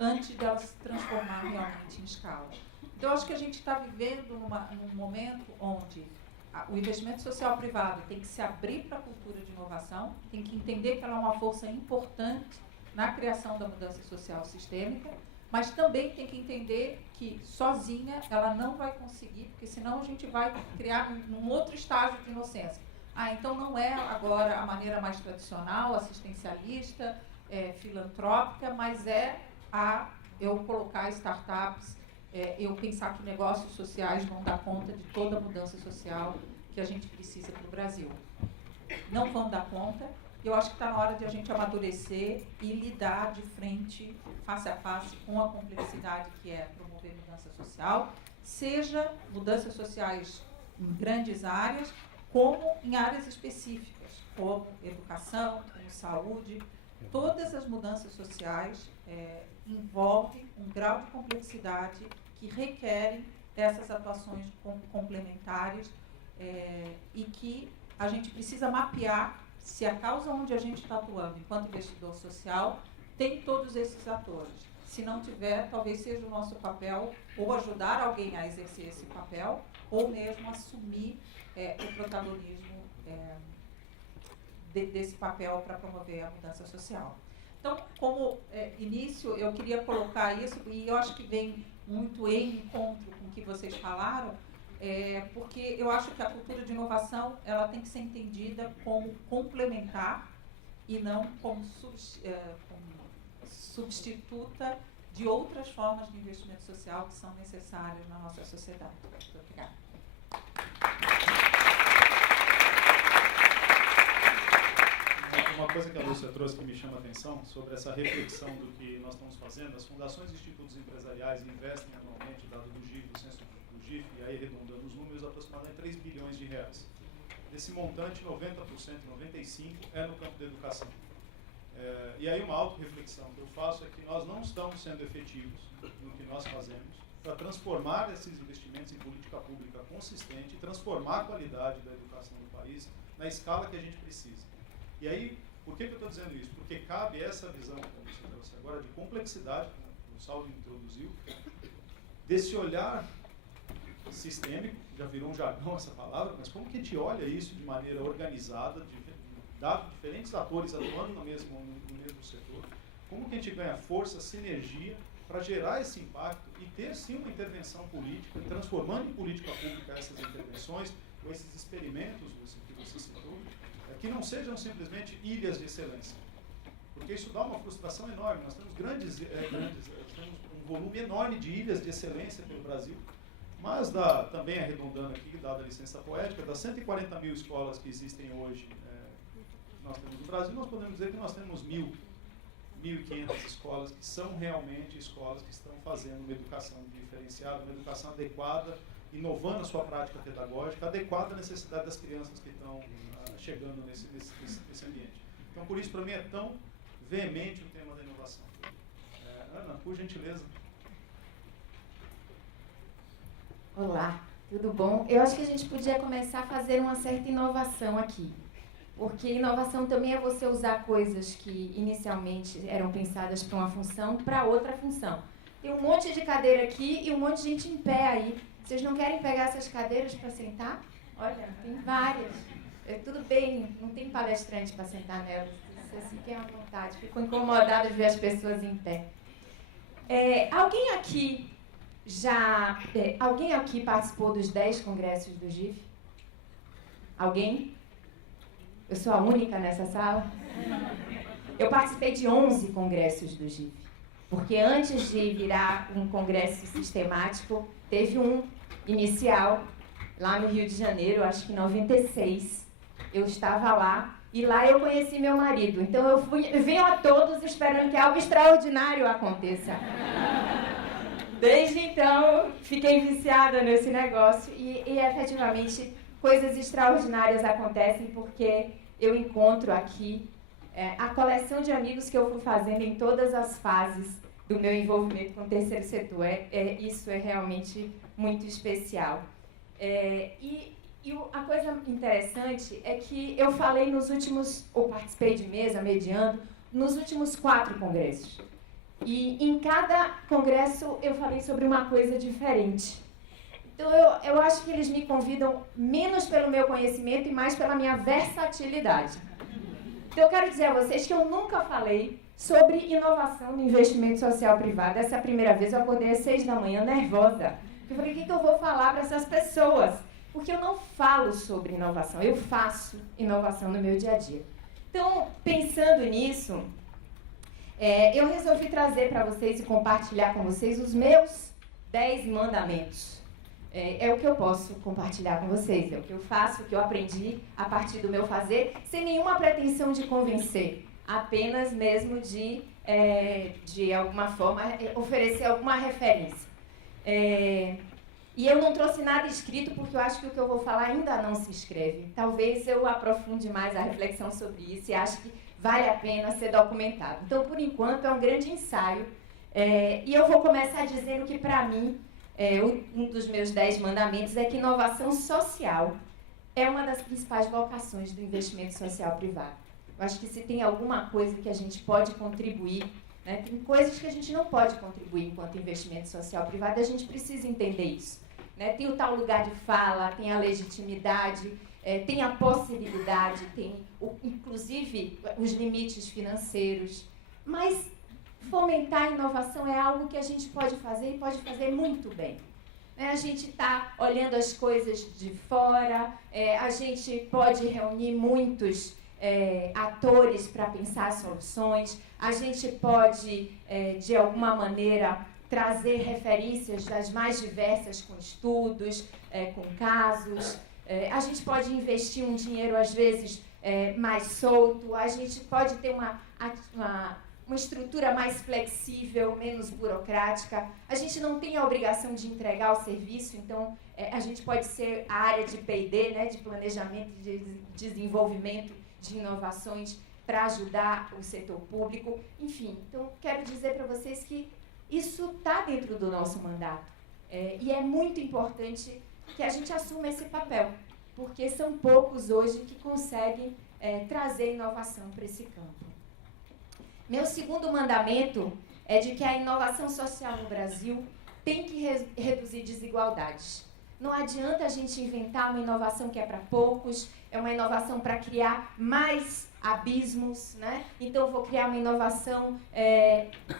antes dela se transformar realmente em escala. Então, eu acho que a gente está vivendo num momento onde o investimento social privado tem que se abrir para a cultura de inovação, tem que entender que ela é uma força importante na criação da mudança social sistêmica, mas também tem que entender que sozinha ela não vai conseguir, porque senão a gente vai criar um outro estágio de inocência. Então não é agora a maneira mais tradicional, assistencialista, filantrópica, mas eu colocar startups, eu pensar que negócios sociais vão dar conta de toda a mudança social que a gente precisa para o Brasil. Não vão dar conta. Eu acho que está na hora de a gente amadurecer e lidar de frente, face a face, com a complexidade que é promover mudança social, seja mudanças sociais em grandes áreas, como em áreas específicas, como educação, como saúde. Todas as mudanças sociais envolvem um grau de complexidade que requerem essas atuações complementares e que a gente precisa mapear se a causa onde a gente está atuando enquanto investidor social tem todos esses atores. Se não tiver, talvez seja o nosso papel ou ajudar alguém a exercer esse papel ou mesmo assumir o protagonismo desse papel para promover a mudança social. Então, como início, eu queria colocar isso, e eu acho que vem muito em encontro com o que vocês falaram, porque eu acho que a cultura de inovação ela tem que ser entendida como complementar e não como substituta de outras formas de investimento social que são necessárias na nossa sociedade. Muito obrigada. Uma coisa que a Lúcia trouxe que me chama a atenção sobre essa reflexão do que nós estamos fazendo, as fundações e institutos empresariais investem anualmente, dado do GIF, do censo do GIF, e aí arredondando os números, aproximadamente 3 bilhões de reais. Desse montante, 90%, 95% é no campo da educação. E aí uma auto-reflexão que eu faço é que nós não estamos sendo efetivos no que nós fazemos para transformar esses investimentos em política pública consistente e transformar a qualidade da educação do país na escala que a gente precisa. E aí, por que eu estou dizendo isso? Porque cabe essa visão, como você trouxe agora, de complexidade, como o Saulo introduziu, desse olhar sistêmico, já virou um jargão essa palavra, mas como que a gente olha isso de maneira organizada, dado diferentes atores atuando no mesmo setor, como que a gente ganha força, sinergia, para gerar esse impacto e ter sim uma intervenção política, transformando em política pública essas intervenções, ou esses experimentos que você citou, que não sejam simplesmente ilhas de excelência. Porque isso dá uma frustração enorme. Nós temos temos um volume enorme de ilhas de excelência pelo Brasil, mas também arredondando aqui, dada a licença poética, das 140 mil escolas que existem hoje, nós temos no Brasil, nós podemos dizer que nós temos 1.500 escolas que são realmente escolas que estão fazendo uma educação diferenciada, uma educação adequada, inovando a sua prática pedagógica, adequada à necessidade das crianças que estão chegando nesse ambiente. Então, por isso, para mim, é tão veemente o tema da inovação. Ana, por gentileza. Olá, tudo bom? Eu acho que a gente podia começar a fazer uma certa inovação aqui. Porque inovação também é você usar coisas que inicialmente eram pensadas para uma função, para outra função. Tem um monte de cadeira aqui e um monte de gente em pé aí. Vocês não querem pegar essas cadeiras para sentar? Olha, tem várias. Tudo bem, não tem palestrante para sentar nelas. Vocês fiquem à vontade. Fico incomodada de ver as pessoas em pé. Alguém aqui participou dos 10 congressos do GIF? Alguém? Eu sou a única nessa sala? Eu participei de 11 congressos do GIF. Porque antes de virar um congresso sistemático, teve um inicial lá no Rio de Janeiro, acho que em 96. Eu estava lá e lá eu conheci meu marido. Então eu venho a todos esperando que algo extraordinário aconteça. Desde então eu fiquei viciada nesse negócio e efetivamente coisas extraordinárias acontecem porque eu encontro aqui a coleção de amigos que eu fui fazendo em todas as fases do meu envolvimento com o terceiro setor. Isso é realmente muito especial. A coisa interessante é que eu falei ou participei de mesa, mediando, nos últimos 4 congressos. E em cada congresso eu falei sobre uma coisa diferente. Então eu acho que eles me convidam menos pelo meu conhecimento e mais pela minha versatilidade. Então eu quero dizer a vocês que eu nunca falei sobre inovação no investimento social privado. Essa é a primeira vez, eu acordei às 6 da manhã nervosa. Eu falei, o que eu vou falar para essas pessoas? Porque eu não falo sobre inovação, eu faço inovação no meu dia a dia. Então, pensando nisso, eu resolvi trazer para vocês e compartilhar com vocês os meus 10 mandamentos. É o que eu posso compartilhar com vocês, é o que eu faço, o que eu aprendi a partir do meu fazer, sem nenhuma pretensão de convencer, apenas mesmo de alguma forma, oferecer alguma referência. E eu não trouxe nada escrito porque eu acho que o que eu vou falar ainda não se escreve. Talvez eu aprofunde mais a reflexão sobre isso e acho que vale a pena ser documentado. Então, por enquanto, é um grande ensaio. E eu vou começar dizendo que, para mim, um dos meus 10 mandamentos é que inovação social é uma das principais vocações do investimento social privado. Eu acho que se tem alguma coisa que a gente pode contribuir, né, tem coisas que a gente não pode contribuir enquanto investimento social privado, e a gente precisa entender isso. Né? Tem o tal lugar de fala, tem a legitimidade, tem a possibilidade, tem, inclusive, os limites financeiros. Mas fomentar a inovação é algo que a gente pode fazer e pode fazer muito bem. A gente está olhando as coisas de fora, a gente pode reunir muitos atores para pensar soluções, a gente pode, de alguma maneira, trazer referências das mais diversas com estudos, com casos. A gente pode investir um dinheiro, às vezes, mais solto, a gente pode ter uma estrutura mais flexível, menos burocrática. A gente não tem a obrigação de entregar o serviço, então a gente pode ser a área de P&D, né, de planejamento e de desenvolvimento de inovações para ajudar o setor público. Enfim, então quero dizer para vocês que isso está dentro do nosso mandato. E é muito importante que a gente assuma esse papel, porque são poucos hoje que conseguem trazer inovação para esse campo. Meu segundo mandamento é de que a inovação social no Brasil tem que reduzir desigualdades. Não adianta a gente inventar uma inovação que é para poucos, é uma inovação para criar mais abismos, né? Então, vou criar uma inovação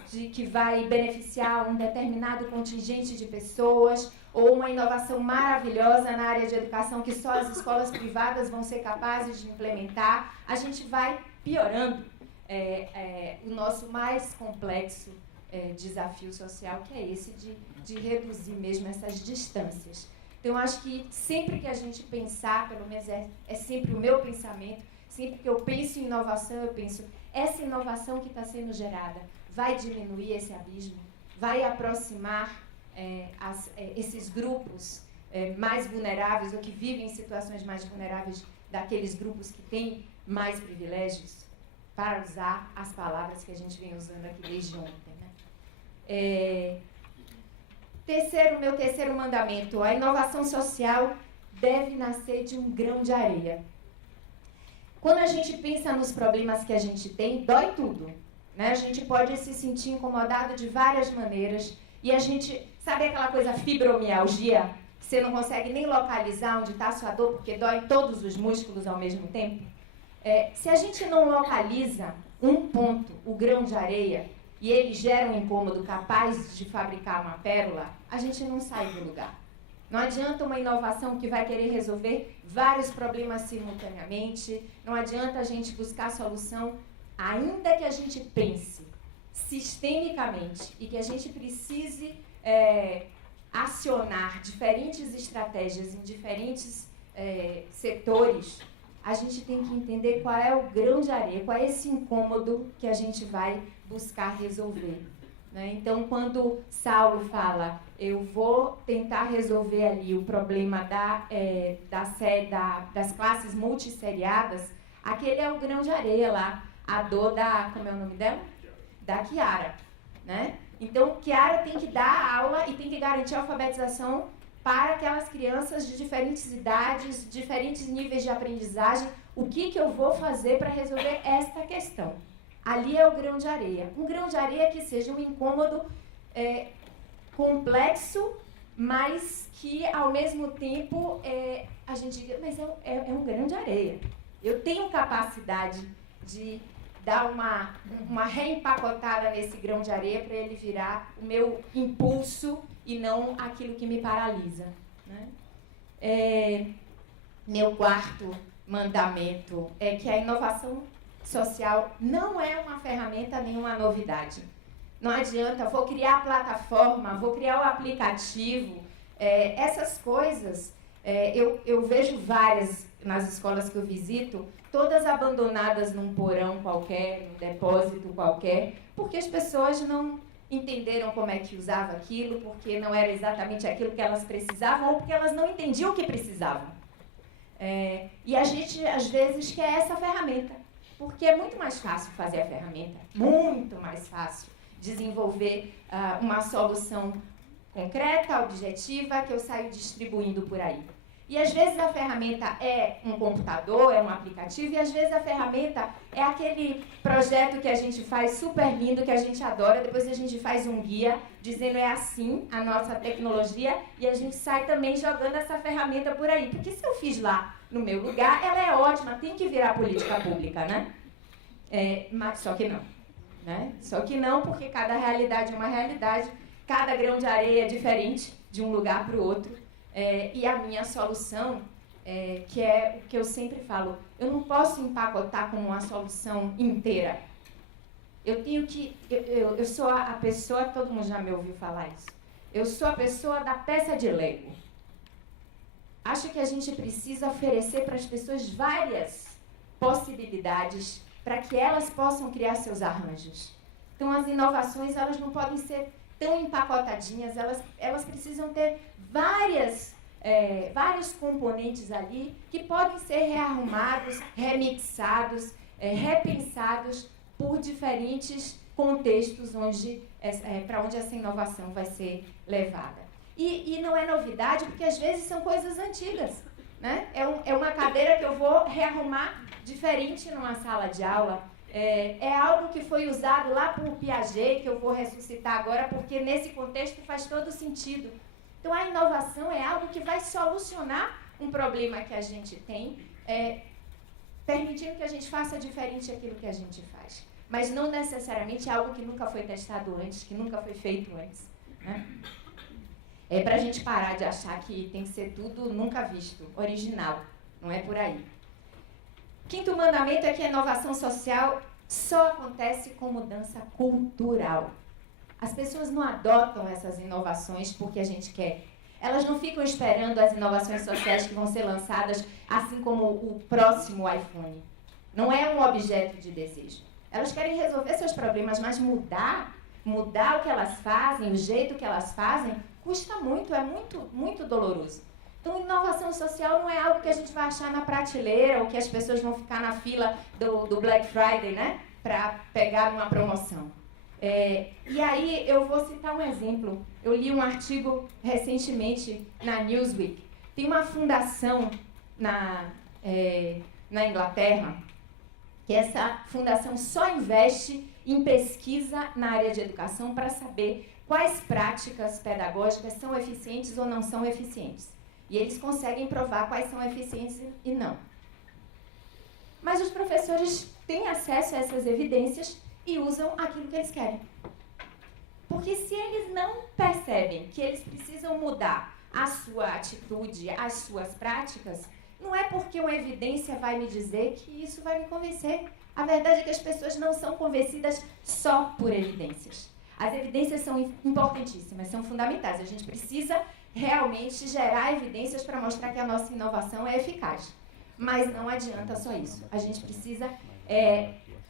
que vai beneficiar um determinado contingente de pessoas, ou uma inovação maravilhosa na área de educação que só as escolas privadas vão ser capazes de implementar. A gente vai piorando o nosso mais complexo desafio social, que é esse de reduzir mesmo essas distâncias. Então, acho que sempre que a gente pensar, pelo menos é sempre o meu pensamento, sempre que eu penso em inovação, eu penso, essa inovação que está sendo gerada vai diminuir esse abismo, vai aproximar esses grupos mais vulneráveis ou que vivem em situações mais vulneráveis daqueles grupos que têm mais privilégios, para usar as palavras que a gente vem usando aqui desde ontem. Né? Meu terceiro mandamento, a inovação social deve nascer de um grão de areia. Quando a gente pensa nos problemas que a gente tem, dói tudo. Né? A gente pode se sentir incomodado de várias maneiras, e a gente, sabe aquela coisa fibromialgia? Que você não consegue nem localizar onde está a sua dor, porque dói todos os músculos ao mesmo tempo? Se a gente não localiza um ponto, o grão de areia, e ele gera um incômodo capaz de fabricar uma pérola, a gente não sai do lugar. Não adianta uma inovação que vai querer resolver vários problemas simultaneamente, não adianta a gente buscar solução, ainda que a gente pense sistemicamente e que a gente precise acionar diferentes estratégias em diferentes setores. A gente tem que entender qual é o grão de areia, qual é esse incômodo que a gente vai buscar resolver. Né? Então, quando Saulo fala, eu vou tentar resolver ali o problema das classes multisseriadas, aquele é o grão de areia lá, a dor da, como é o nome dela? Da Chiara. Né? Então, Chiara tem que dar aula e tem que garantir a alfabetização para aquelas crianças de diferentes idades, diferentes níveis de aprendizagem. O que eu vou fazer para resolver esta questão? Ali é o grão de areia. Um grão de areia que seja um incômodo complexo, mas que, ao mesmo tempo, a gente diga, mas é um grão de areia. Eu tenho capacidade de dar uma reempacotada nesse grão de areia para ele virar o meu impulso e não aquilo que me paralisa. Né? Meu quarto mandamento é que a inovação social não é uma ferramenta nem uma novidade. Não adianta, vou criar a plataforma, vou criar o aplicativo, essas coisas, eu vejo várias nas escolas que eu visito, todas abandonadas num porão qualquer, num depósito qualquer, porque as pessoas entenderam como é que usava aquilo, porque não era exatamente aquilo que elas precisavam ou porque elas não entendiam o que precisavam. E a gente, às vezes, quer essa ferramenta, porque é muito mais fácil fazer a ferramenta, muito mais fácil desenvolver uma solução concreta, objetiva, que eu saio distribuindo por aí. E às vezes a ferramenta é um computador, é um aplicativo, e às vezes a ferramenta é aquele projeto que a gente faz super lindo, que a gente adora, depois a gente faz um guia dizendo é assim a nossa tecnologia, e a gente sai também jogando essa ferramenta por aí. Porque se eu fiz lá no meu lugar, ela é ótima, tem que virar política pública, né? Mas só que não. Né? Só que não, porque cada realidade é uma realidade, cada grão de areia é diferente de um lugar para o outro. E a minha solução, que é o que eu sempre falo, eu não posso empacotar como uma solução inteira. Eu tenho que... Eu sou a pessoa, todo mundo já me ouviu falar isso, eu sou a pessoa da peça de Lego. Acho que a gente precisa oferecer para as pessoas várias possibilidades para que elas possam criar seus arranjos. Então, as inovações, elas não podem ser tão empacotadinhas, elas precisam ter vários componentes ali que podem ser rearrumados, remixados, repensados por diferentes contextos para onde essa inovação vai ser levada. E não é novidade, porque às vezes são coisas antigas. Né? É uma cadeira que eu vou rearrumar diferente numa sala de aula. É algo que foi usado lá por Piaget, que eu vou ressuscitar agora, porque nesse contexto faz todo sentido. Então, a inovação é algo que vai solucionar um problema que a gente tem, permitindo que a gente faça diferente aquilo que a gente faz. Mas não necessariamente algo que nunca foi testado antes, que nunca foi feito antes. Né? É para a gente parar de achar que tem que ser tudo nunca visto, original. Não é por aí. Quinto mandamento é que a inovação social só acontece com mudança cultural. As pessoas não adotam essas inovações porque a gente quer. Elas não ficam esperando as inovações sociais que vão ser lançadas, assim como o próximo iPhone. Não é um objeto de desejo. Elas querem resolver seus problemas, mas mudar o que elas fazem, o jeito que elas fazem, custa muito, é muito, muito doloroso. Então, inovação social não é algo que a gente vai achar na prateleira ou que as pessoas vão ficar na fila do Black Friday, né, para pegar uma promoção. E aí, eu vou citar um exemplo. Eu li um artigo recentemente na Newsweek. Tem uma fundação na Inglaterra, que essa fundação só investe em pesquisa na área de educação para saber quais práticas pedagógicas são eficientes ou não são eficientes. E eles conseguem provar quais são eficientes e não. Mas os professores têm acesso a essas evidências e usam aquilo que eles querem. Porque se eles não percebem que eles precisam mudar a sua atitude, as suas práticas, não é porque uma evidência vai me dizer que isso vai me convencer. A verdade é que as pessoas não são convencidas só por evidências. As evidências são importantíssimas, são fundamentais. A gente precisa realmente gerar evidências para mostrar que a nossa inovação é eficaz. Mas não adianta só isso. A gente precisa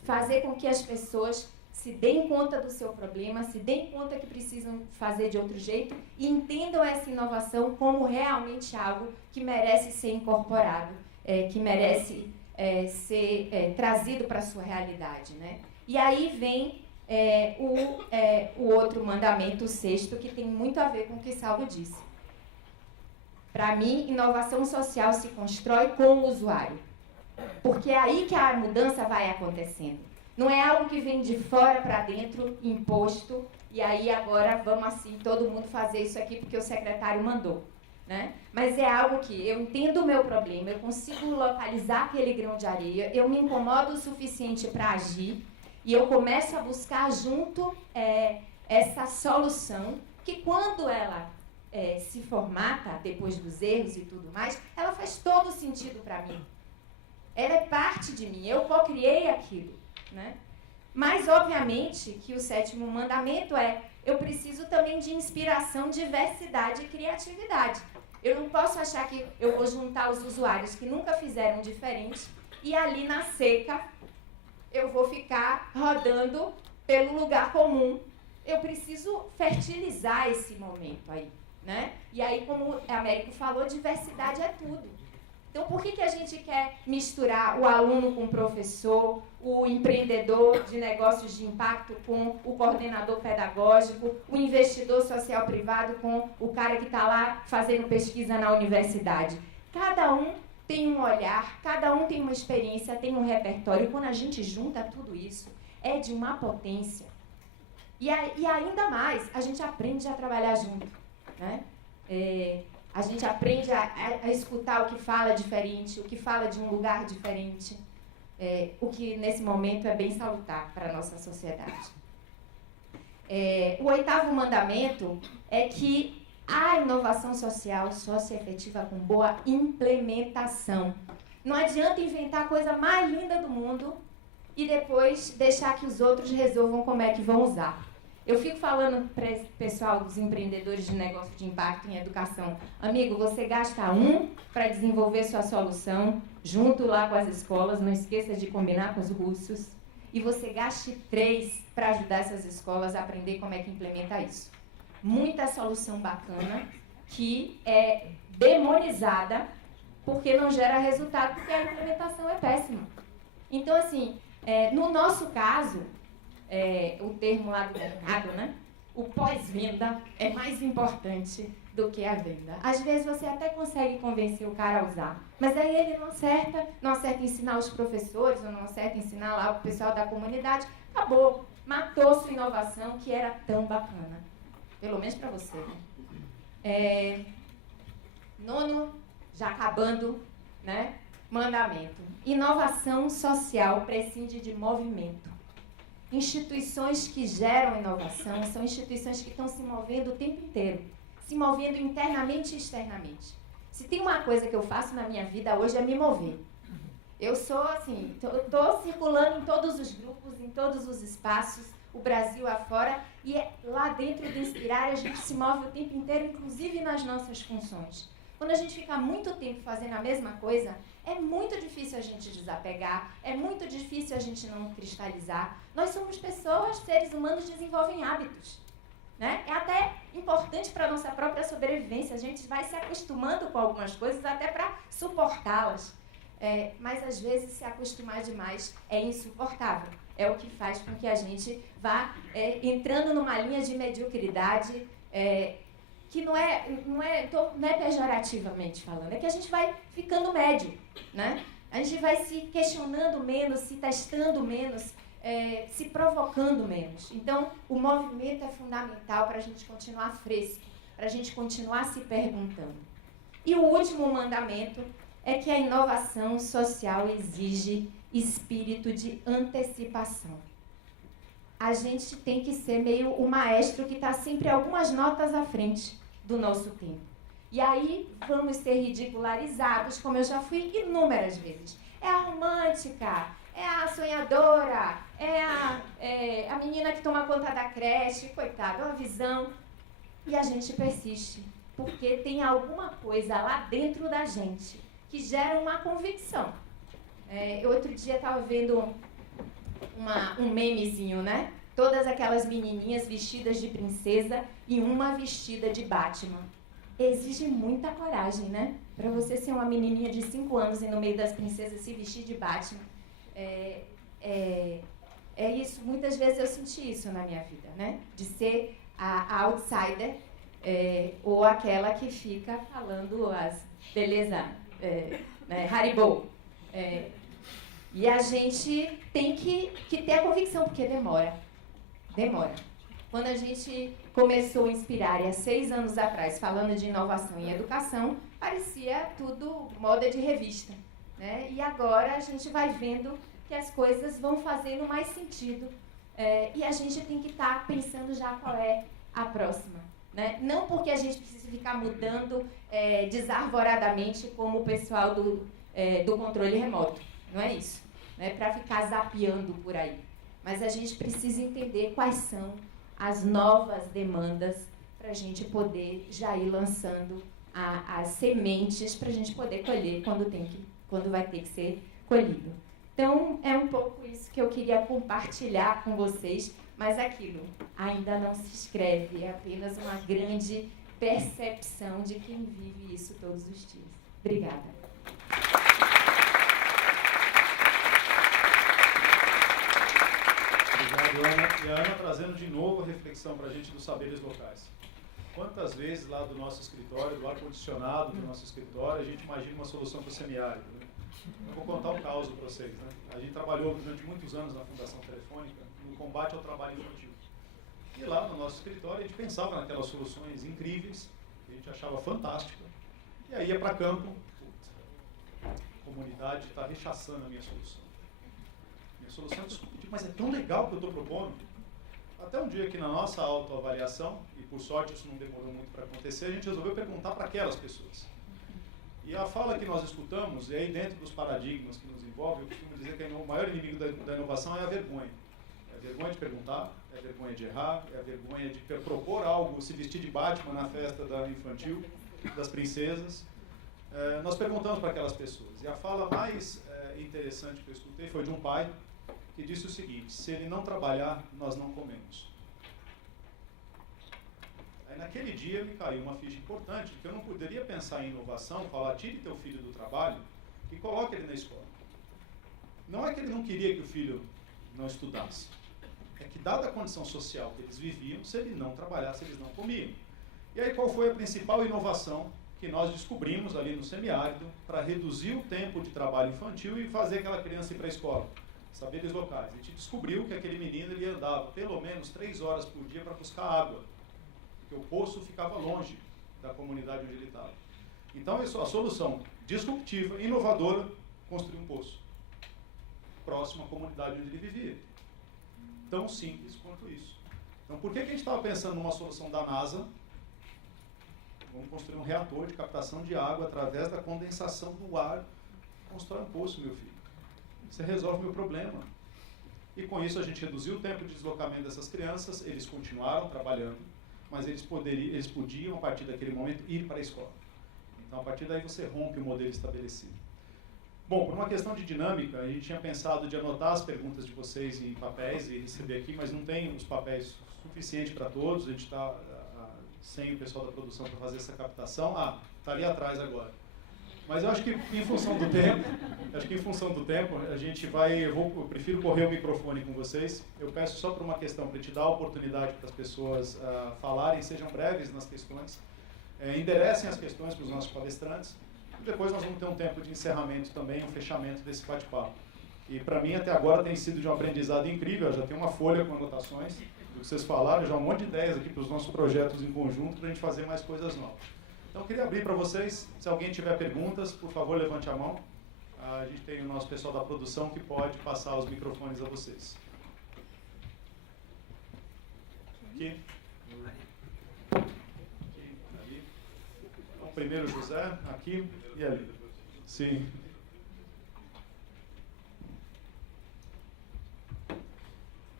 fazer com que as pessoas se deem conta do seu problema, se deem conta que precisam fazer de outro jeito e entendam essa inovação como realmente algo que merece ser incorporado, que merece ser trazido para a sua realidade. Né? E aí vem o outro mandamento, o sexto, que tem muito a ver com o que Saulo disse. Para mim, inovação social se constrói com o usuário. Porque é aí que a mudança vai acontecendo. Não é algo que vem de fora para dentro, imposto, e aí agora vamos assim, todo mundo fazer isso aqui porque o secretário mandou. Né? Mas é algo que eu entendo o meu problema, eu consigo localizar aquele grão de areia, eu me incomodo o suficiente para agir, e eu começo a buscar junto essa solução, que quando ela se formata, depois dos erros e tudo mais, ela faz todo sentido para mim. Ela é parte de mim, eu co-criei aquilo. Né? Mas, obviamente, que o sétimo mandamento eu preciso também de inspiração, diversidade e criatividade. Eu não posso achar que eu vou juntar os usuários que nunca fizeram diferente e ali na seca eu vou ficar rodando pelo lugar comum eu preciso fertilizar esse momento aí, né? E aí, como a Américo falou, diversidade é tudo. Então, por que a gente quer misturar o aluno com o professor, o empreendedor de negócios de impacto com o coordenador pedagógico, o investidor social privado com o cara que está lá fazendo pesquisa na universidade? Cada um tem um olhar, cada um tem uma experiência, tem um repertório. Quando a gente junta tudo isso, é de uma potência. E ainda mais, a gente aprende a trabalhar junto, né? A gente aprende a escutar o que fala diferente, o que fala de um lugar diferente, o que nesse momento é bem salutar para a nossa sociedade. O 8º mandamento é que a inovação social só se efetiva com boa implementação. Não adianta inventar a coisa mais linda do mundo e depois deixar que os outros resolvam como é que vão usar. Eu fico falando para esse pessoal dos empreendedores de negócio de impacto em educação, amigo, você gasta 1 para desenvolver sua solução, junto lá com as escolas, não esqueça de combinar com os russos, e você gaste 3 para ajudar essas escolas a aprender como é que implementa isso. Muita solução bacana que é demonizada porque não gera resultado, porque a implementação é péssima. Então, assim, no nosso caso, o termo lá do mercado, né? O pós-venda é mais importante do que a venda. Às vezes você até consegue convencer o cara a usar, mas aí ele não acerta ensinar os professores, ou não acerta ensinar lá o pessoal da comunidade, acabou, matou sua inovação que era tão bacana. Pelo menos para você, né? 9º, já acabando, né? Mandamento. Inovação social prescinde de movimento. Instituições que geram inovação são instituições que estão se movendo o tempo inteiro, se movendo internamente e externamente. Se tem uma coisa que eu faço na minha vida hoje é me mover. Eu sou assim, estou circulando em todos os grupos, em todos os espaços, o Brasil afora, e lá dentro do Inspirar a gente se move o tempo inteiro, inclusive nas nossas funções. Quando a gente fica muito tempo fazendo a mesma coisa, é muito difícil a gente desapegar, é muito difícil a gente não cristalizar. Nós somos pessoas, seres humanos, desenvolvem hábitos, né? É até importante para a nossa própria sobrevivência. A gente vai se acostumando com algumas coisas até para suportá-las. Mas, às vezes, se acostumar demais é insuportável. É o que faz com que a gente vá entrando numa linha de mediocridade, que não é pejorativamente falando, é que a gente vai ficando médio, né? A gente vai se questionando menos, se testando menos, se provocando menos. Então, o movimento é fundamental para a gente continuar fresco, para a gente continuar se perguntando. E o último mandamento é que a inovação social exige espírito de antecipação. A gente tem que ser meio o maestro que está sempre algumas notas à frente do nosso tempo. E aí vamos ser ridicularizados, como eu já fui inúmeras vezes. É a romântica, é a sonhadora, é a menina que toma conta da creche, coitada, é uma visão. E a gente persiste, porque tem alguma coisa lá dentro da gente que gera uma convicção. Outro dia eu estava vendo um memezinho, né? Todas aquelas menininhas vestidas de princesa e uma vestida de Batman. Exige muita coragem, né? Para você ser uma menininha de 5 anos e no meio das princesas se vestir de Batman. Isso, muitas vezes eu senti isso na minha vida, né? De ser a outsider, ou aquela que fica falando as beleza, Haribo. E a gente tem que ter a convicção, porque demora. Quando a gente começou a Inspirar, há 6 anos atrás, falando de inovação em educação, parecia tudo moda de revista, né? E agora a gente vai vendo que as coisas vão fazendo mais sentido. E a gente tem que estar pensando já qual é a próxima, né? Não porque a gente precisa ficar mudando desarvoradamente como o pessoal do controle remoto. Não é isso, né? Para ficar zapeando por aí. Mas a gente precisa entender quais são as novas demandas para a gente poder já ir lançando as sementes para a gente poder colher quando vai ter que ser colhido. Então, é um pouco isso que eu queria compartilhar com vocês, Mas aquilo ainda não se escreve, é apenas uma grande percepção de quem vive isso todos os dias. Obrigada. Obrigado, Ana. E a Ana trazendo de novo a reflexão para a gente dos saberes locais. Quantas vezes lá do nosso escritório, do ar-condicionado do nosso escritório, a gente imagina uma solução para o semiárido, né? Eu vou contar um caso para vocês, né? A gente trabalhou durante muitos anos na Fundação Telefônica no combate ao trabalho infantil. E lá no nosso escritório a gente pensava naquelas soluções incríveis, que a gente achava fantástica, e aí ia para campo, a comunidade está rechaçando a minha solução. Minha solução é discutir, mas é tão legal que eu estou propondo. Até um dia que na nossa autoavaliação, e por sorte isso não demorou muito para acontecer, a gente resolveu perguntar para aquelas pessoas. E a fala que nós escutamos, e aí dentro dos paradigmas que nos envolvem, eu costumo dizer que o maior inimigo da inovação é a vergonha. É a vergonha de perguntar, é a vergonha de errar, é a vergonha de propor algo, se vestir de Batman na festa da infantil, das princesas. Nós perguntamos para aquelas pessoas. E a fala mais interessante que eu escutei foi de um pai que disse o seguinte: se ele não trabalhar, nós não comemos. Aí naquele dia me caiu uma ficha importante, que eu não poderia pensar em inovação, falar, tire teu filho do trabalho e coloque ele na escola. Não é que ele não queria que o filho não estudasse, é que dada a condição social que eles viviam, se ele não trabalhasse, eles não comiam. E aí qual foi a principal inovação que nós descobrimos ali no semiárido para reduzir o tempo de trabalho infantil e fazer aquela criança ir para a escola? Saberes locais. A gente descobriu que aquele menino ele andava pelo menos 3 horas por dia para buscar água, porque o poço ficava longe da comunidade onde ele estava. Então a solução disruptiva, inovadora, construir um poço próximo à comunidade onde ele vivia. Tão simples quanto isso. Então por que a gente estava pensando numa solução da NASA? Vamos construir um reator de captação de água através da condensação do ar. Constrói um poço, meu filho. Você resolve o meu problema. E com isso a gente reduziu o tempo de deslocamento dessas crianças, eles continuaram trabalhando, mas eles podiam, a partir daquele momento, ir para a escola. Então, a partir daí, você rompe o modelo estabelecido. Bom, por uma questão de dinâmica, a gente tinha pensado de anotar as perguntas de vocês em papéis e receber aqui, mas não tem os papéis suficientes para todos, a gente está sem o pessoal da produção para fazer essa captação. Está ali atrás agora. Mas eu acho que em função do tempo, a gente vai, eu prefiro correr o microfone com vocês. Eu peço só por uma questão, para te dar a oportunidade para as pessoas falarem, sejam breves nas questões, enderecem as questões para os nossos palestrantes, e depois nós vamos ter um tempo de encerramento também, um fechamento desse bate-papo. E para mim até agora tem sido de um aprendizado incrível, eu já tenho uma folha com anotações do que vocês falaram, já um monte de ideias aqui para os nossos projetos em conjunto, para a gente fazer mais coisas novas. Então, eu queria abrir para vocês, se alguém tiver perguntas, por favor, levante a mão. A gente tem o nosso pessoal da produção que pode passar os microfones a vocês. Aqui. Ali. Então, primeiro José, aqui e ali. Sim.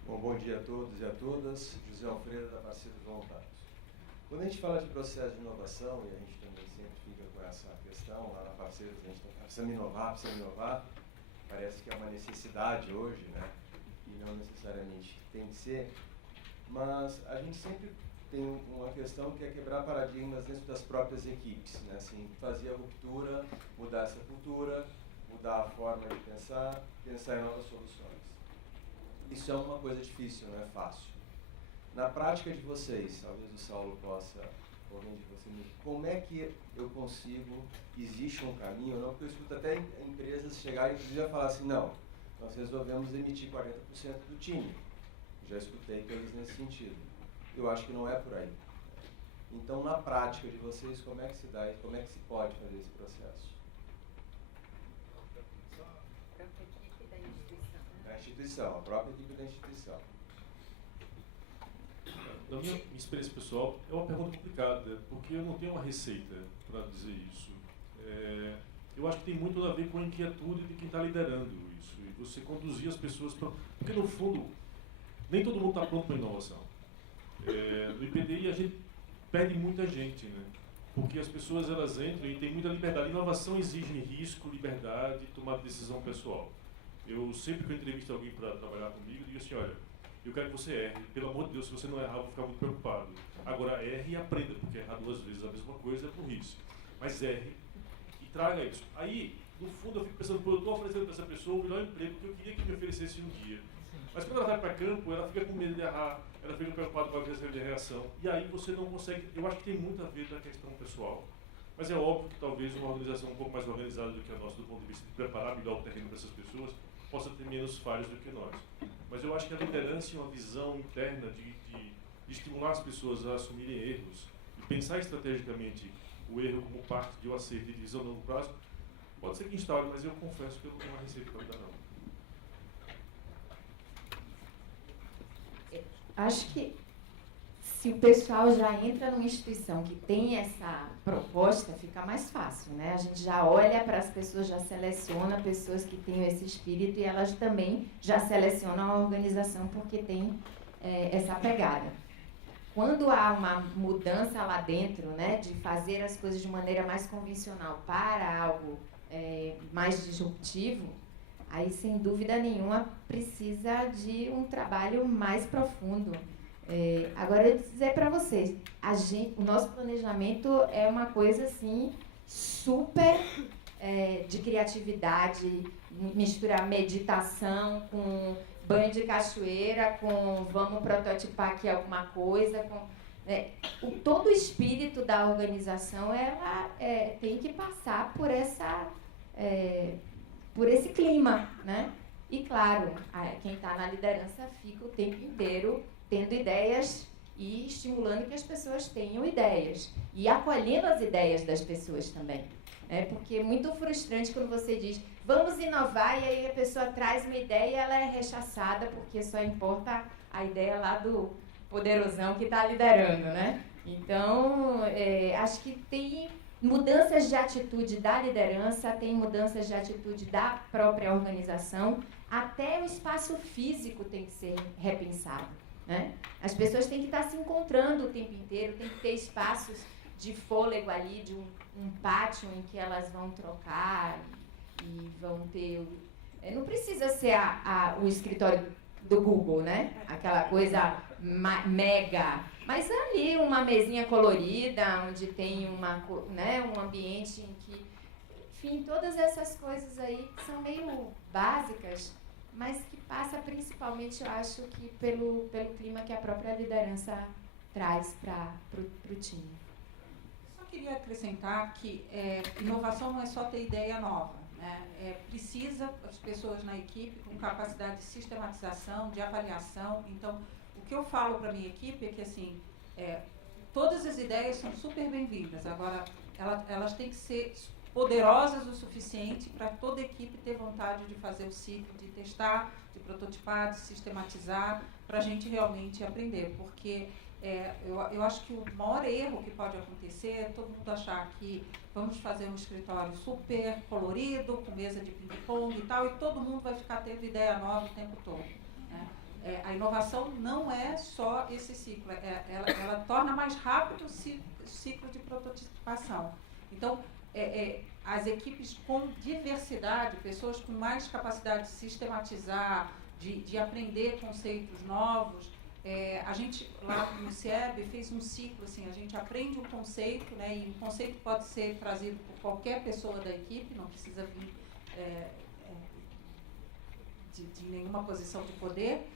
Bom dia a todos e a todas. José Alfredo, da Parceiros Voluntários. Quando a gente fala de processo de inovação, e a gente também sempre fica com essa questão, lá na Parceiros a gente precisa inovar, parece que é uma necessidade hoje, né? E não necessariamente tem que ser, mas a gente sempre tem uma questão que é quebrar paradigmas dentro das próprias equipes, né? Assim, fazer a ruptura, mudar essa cultura, mudar a forma de pensar em novas soluções. Isso é uma coisa difícil, não é fácil. Na prática de vocês, talvez o Saulo possa, alguém de vocês, como é que eu consigo, existe um caminho ou não? Porque eu escuto até empresas chegarem inclusive a falar assim, não, nós resolvemos demitir 40% do time. Já escutei coisas nesse sentido. Eu acho que não é por aí. Então, na prática de vocês, como é que se dá e como é que se pode fazer esse processo? A própria equipe da instituição. Da instituição, a própria equipe da instituição. Da minha experiência pessoal, é uma pergunta complicada, porque eu não tenho uma receita para dizer isso. Eu acho que tem muito a ver com a inquietude de quem está liderando isso, e você conduzir as pessoas para... Porque, no fundo, nem todo mundo está pronto para a inovação. No IPDI, a gente perde muita gente, né? Porque as pessoas elas entram e têm muita liberdade. Inovação exige risco, liberdade, tomar decisão pessoal. Eu sempre que eu entrevisto alguém para trabalhar comigo, eu digo assim, olha, Eu quero que você erre. Pelo amor de Deus, se você não errar, eu vou ficar muito preocupado. Agora, erre e aprenda, porque errar 2 vezes a mesma coisa é burrice. Mas erre e traga isso. Aí, no fundo, eu fico pensando, eu estou oferecendo para essa pessoa o melhor emprego que eu queria que me oferecesse um dia. Mas quando ela vai para campo, ela fica com medo de errar, ela fica preocupada com a questão de reação. E aí você não consegue. Eu acho que tem muito a ver com a questão pessoal. Mas é óbvio que talvez uma organização um pouco mais organizada do que a nossa, do ponto de vista de preparar melhor o terreno para essas pessoas, possa ter menos falhas do que nós. Mas eu acho que a liderança e uma visão interna de estimular as pessoas a assumirem erros e pensar estrategicamente o erro como parte de um acerto de visão a longo prazo, pode ser que instaure, mas eu confesso que eu não tenho uma receita para dar, não. Acho que se o pessoal já entra numa instituição que tem essa proposta, fica mais fácil, né? A gente já olha para as pessoas, já seleciona pessoas que tenham esse espírito e elas também já selecionam a organização porque tem essa pegada. Quando há uma mudança lá dentro, né, de fazer as coisas de maneira mais convencional para algo mais disruptivo, aí, sem dúvida nenhuma, precisa de um trabalho mais profundo. Agora, eu vou dizer para vocês, o nosso planejamento é uma coisa, assim, super de criatividade, misturar meditação com banho de cachoeira, com vamos prototipar aqui alguma coisa, todo o espírito da organização, ela tem que passar por esse clima, né? E, claro, quem está na liderança fica o tempo inteiro tendo ideias e estimulando que as pessoas tenham ideias. E acolhendo as ideias das pessoas também. Porque é muito frustrante quando você diz, vamos inovar, e aí a pessoa traz uma ideia e ela é rechaçada, porque só importa a ideia lá do poderosão que está liderando, né? Então, acho que tem mudanças de atitude da liderança, tem mudanças de atitude da própria organização, até o espaço físico tem que ser repensado, né? As pessoas têm que estar se encontrando o tempo inteiro, tem que ter espaços de fôlego ali, de um pátio em que elas vão trocar e vão ter... Não precisa ser o escritório do Google, né? Aquela coisa mega... Mas ali uma mesinha colorida, onde tem um ambiente em que... Enfim, todas essas coisas aí que são meio básicas, mas que passa principalmente, eu acho, que pelo clima que a própria liderança traz para o time. Só queria acrescentar que inovação não é só ter ideia nova, né? Precisa as pessoas na equipe com capacidade de sistematização, de avaliação. Então, o que eu falo para a minha equipe é que, assim, todas as ideias são super bem-vindas. Agora, elas têm que ser poderosas o suficiente para toda a equipe ter vontade de fazer o ciclo, de testar, de prototipar, de sistematizar, para a gente realmente aprender. Porque eu acho que o maior erro que pode acontecer é todo mundo achar que vamos fazer um escritório super colorido, com mesa de ping-pong e tal, e todo mundo vai ficar tendo ideia nova o tempo todo, né? A inovação não é só esse ciclo, ela torna mais rápido o ciclo de prototipação. Então, as equipes com diversidade, pessoas com mais capacidade de sistematizar, de aprender conceitos novos. A gente, lá no CIEB, fez um ciclo, assim, a gente aprende um conceito, né, e um conceito pode ser trazido por qualquer pessoa da equipe, não precisa vir de nenhuma posição de poder,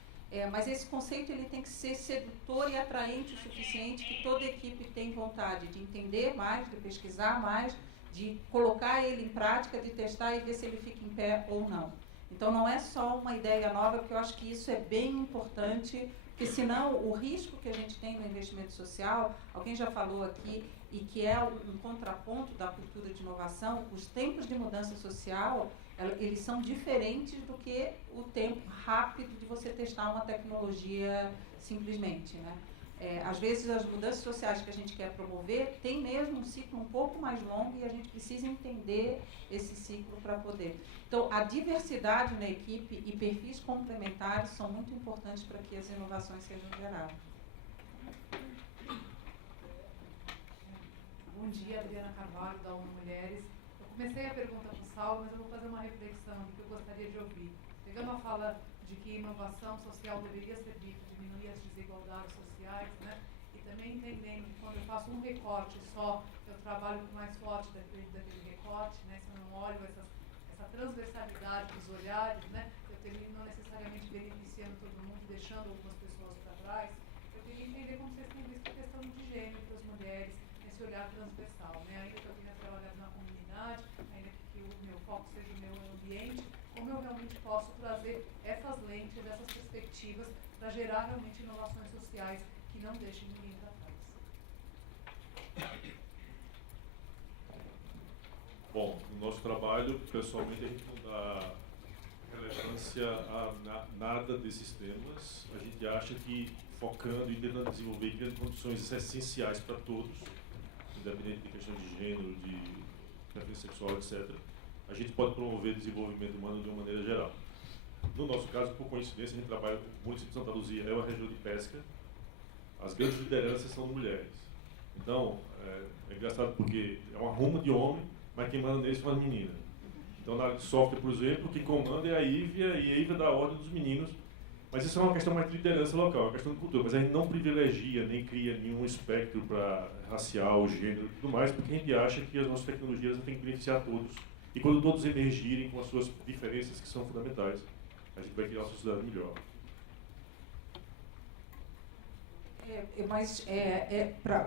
mas esse conceito ele tem que ser sedutor e atraente o suficiente que toda a equipe tem vontade de entender mais, de pesquisar mais, de colocar ele em prática, de testar e ver se ele fica em pé ou não. Então, não é só uma ideia nova, porque eu acho que isso é bem importante, porque senão o risco que a gente tem no investimento social, alguém já falou aqui, e que é um contraponto da cultura de inovação, os tempos de mudança social, eles são diferentes do que o tempo rápido de você testar uma tecnologia simplesmente, né? Às vezes as mudanças sociais que a gente quer promover tem mesmo um ciclo um pouco mais longo e a gente precisa entender esse ciclo para poder. Então, a diversidade na equipe e perfis complementares são muito importantes para que as inovações sejam geradas. Bom dia, Adriana Carvalho, da ONU Mulheres. Eu comecei a pergunta para o Saulo, mas eu vou fazer uma reflexão que eu gostaria de ouvir. Pegando a fala de que inovação social deveria servir para diminuir as desigualdades sociais, né? E também entendendo que quando eu faço um recorte só, eu trabalho com mais forte daquele recorte, né? Se eu não olho essa transversalidade dos olhares, né? Eu termino não necessariamente beneficiando todo mundo, deixando algumas pessoas para trás. Eu queria entender como vocês têm visto a questão de gênero para as mulheres, nesse olhar transversal, né? Ainda que eu tenha trabalhado na comunidade, ainda que o meu foco seja o meu ambiente, como eu realmente posso trazer essas lentes, essas perspectivas para gerar realmente inovações sociais que não deixem ninguém para trás. Bom, no nosso trabalho, pessoalmente, a gente não dá relevância a nada desses temas. A gente acha que focando e tentando desenvolver e criando condições essenciais para todos, independente de questão de gênero, de preferência sexual, etc., a gente pode promover o desenvolvimento humano de uma maneira geral. No nosso caso, por coincidência, a gente trabalha com o município de Santa Luzia, é uma região de pesca. As grandes lideranças são mulheres. Então, é engraçado porque é uma ruma de homem, mas quem manda neles são as meninas. Então, na área de software, por exemplo, quem comanda é a Ívia, e a Ívia dá a ordem dos meninos. Mas isso é uma questão mais de liderança local, é uma questão de cultura. Mas a gente não privilegia, nem cria nenhum espectro para racial, gênero e tudo mais, porque a gente acha que as nossas tecnologias têm que beneficiar todos. E quando todos emergirem com as suas diferenças, que são fundamentais, a gente vai criar uma sociedade melhor.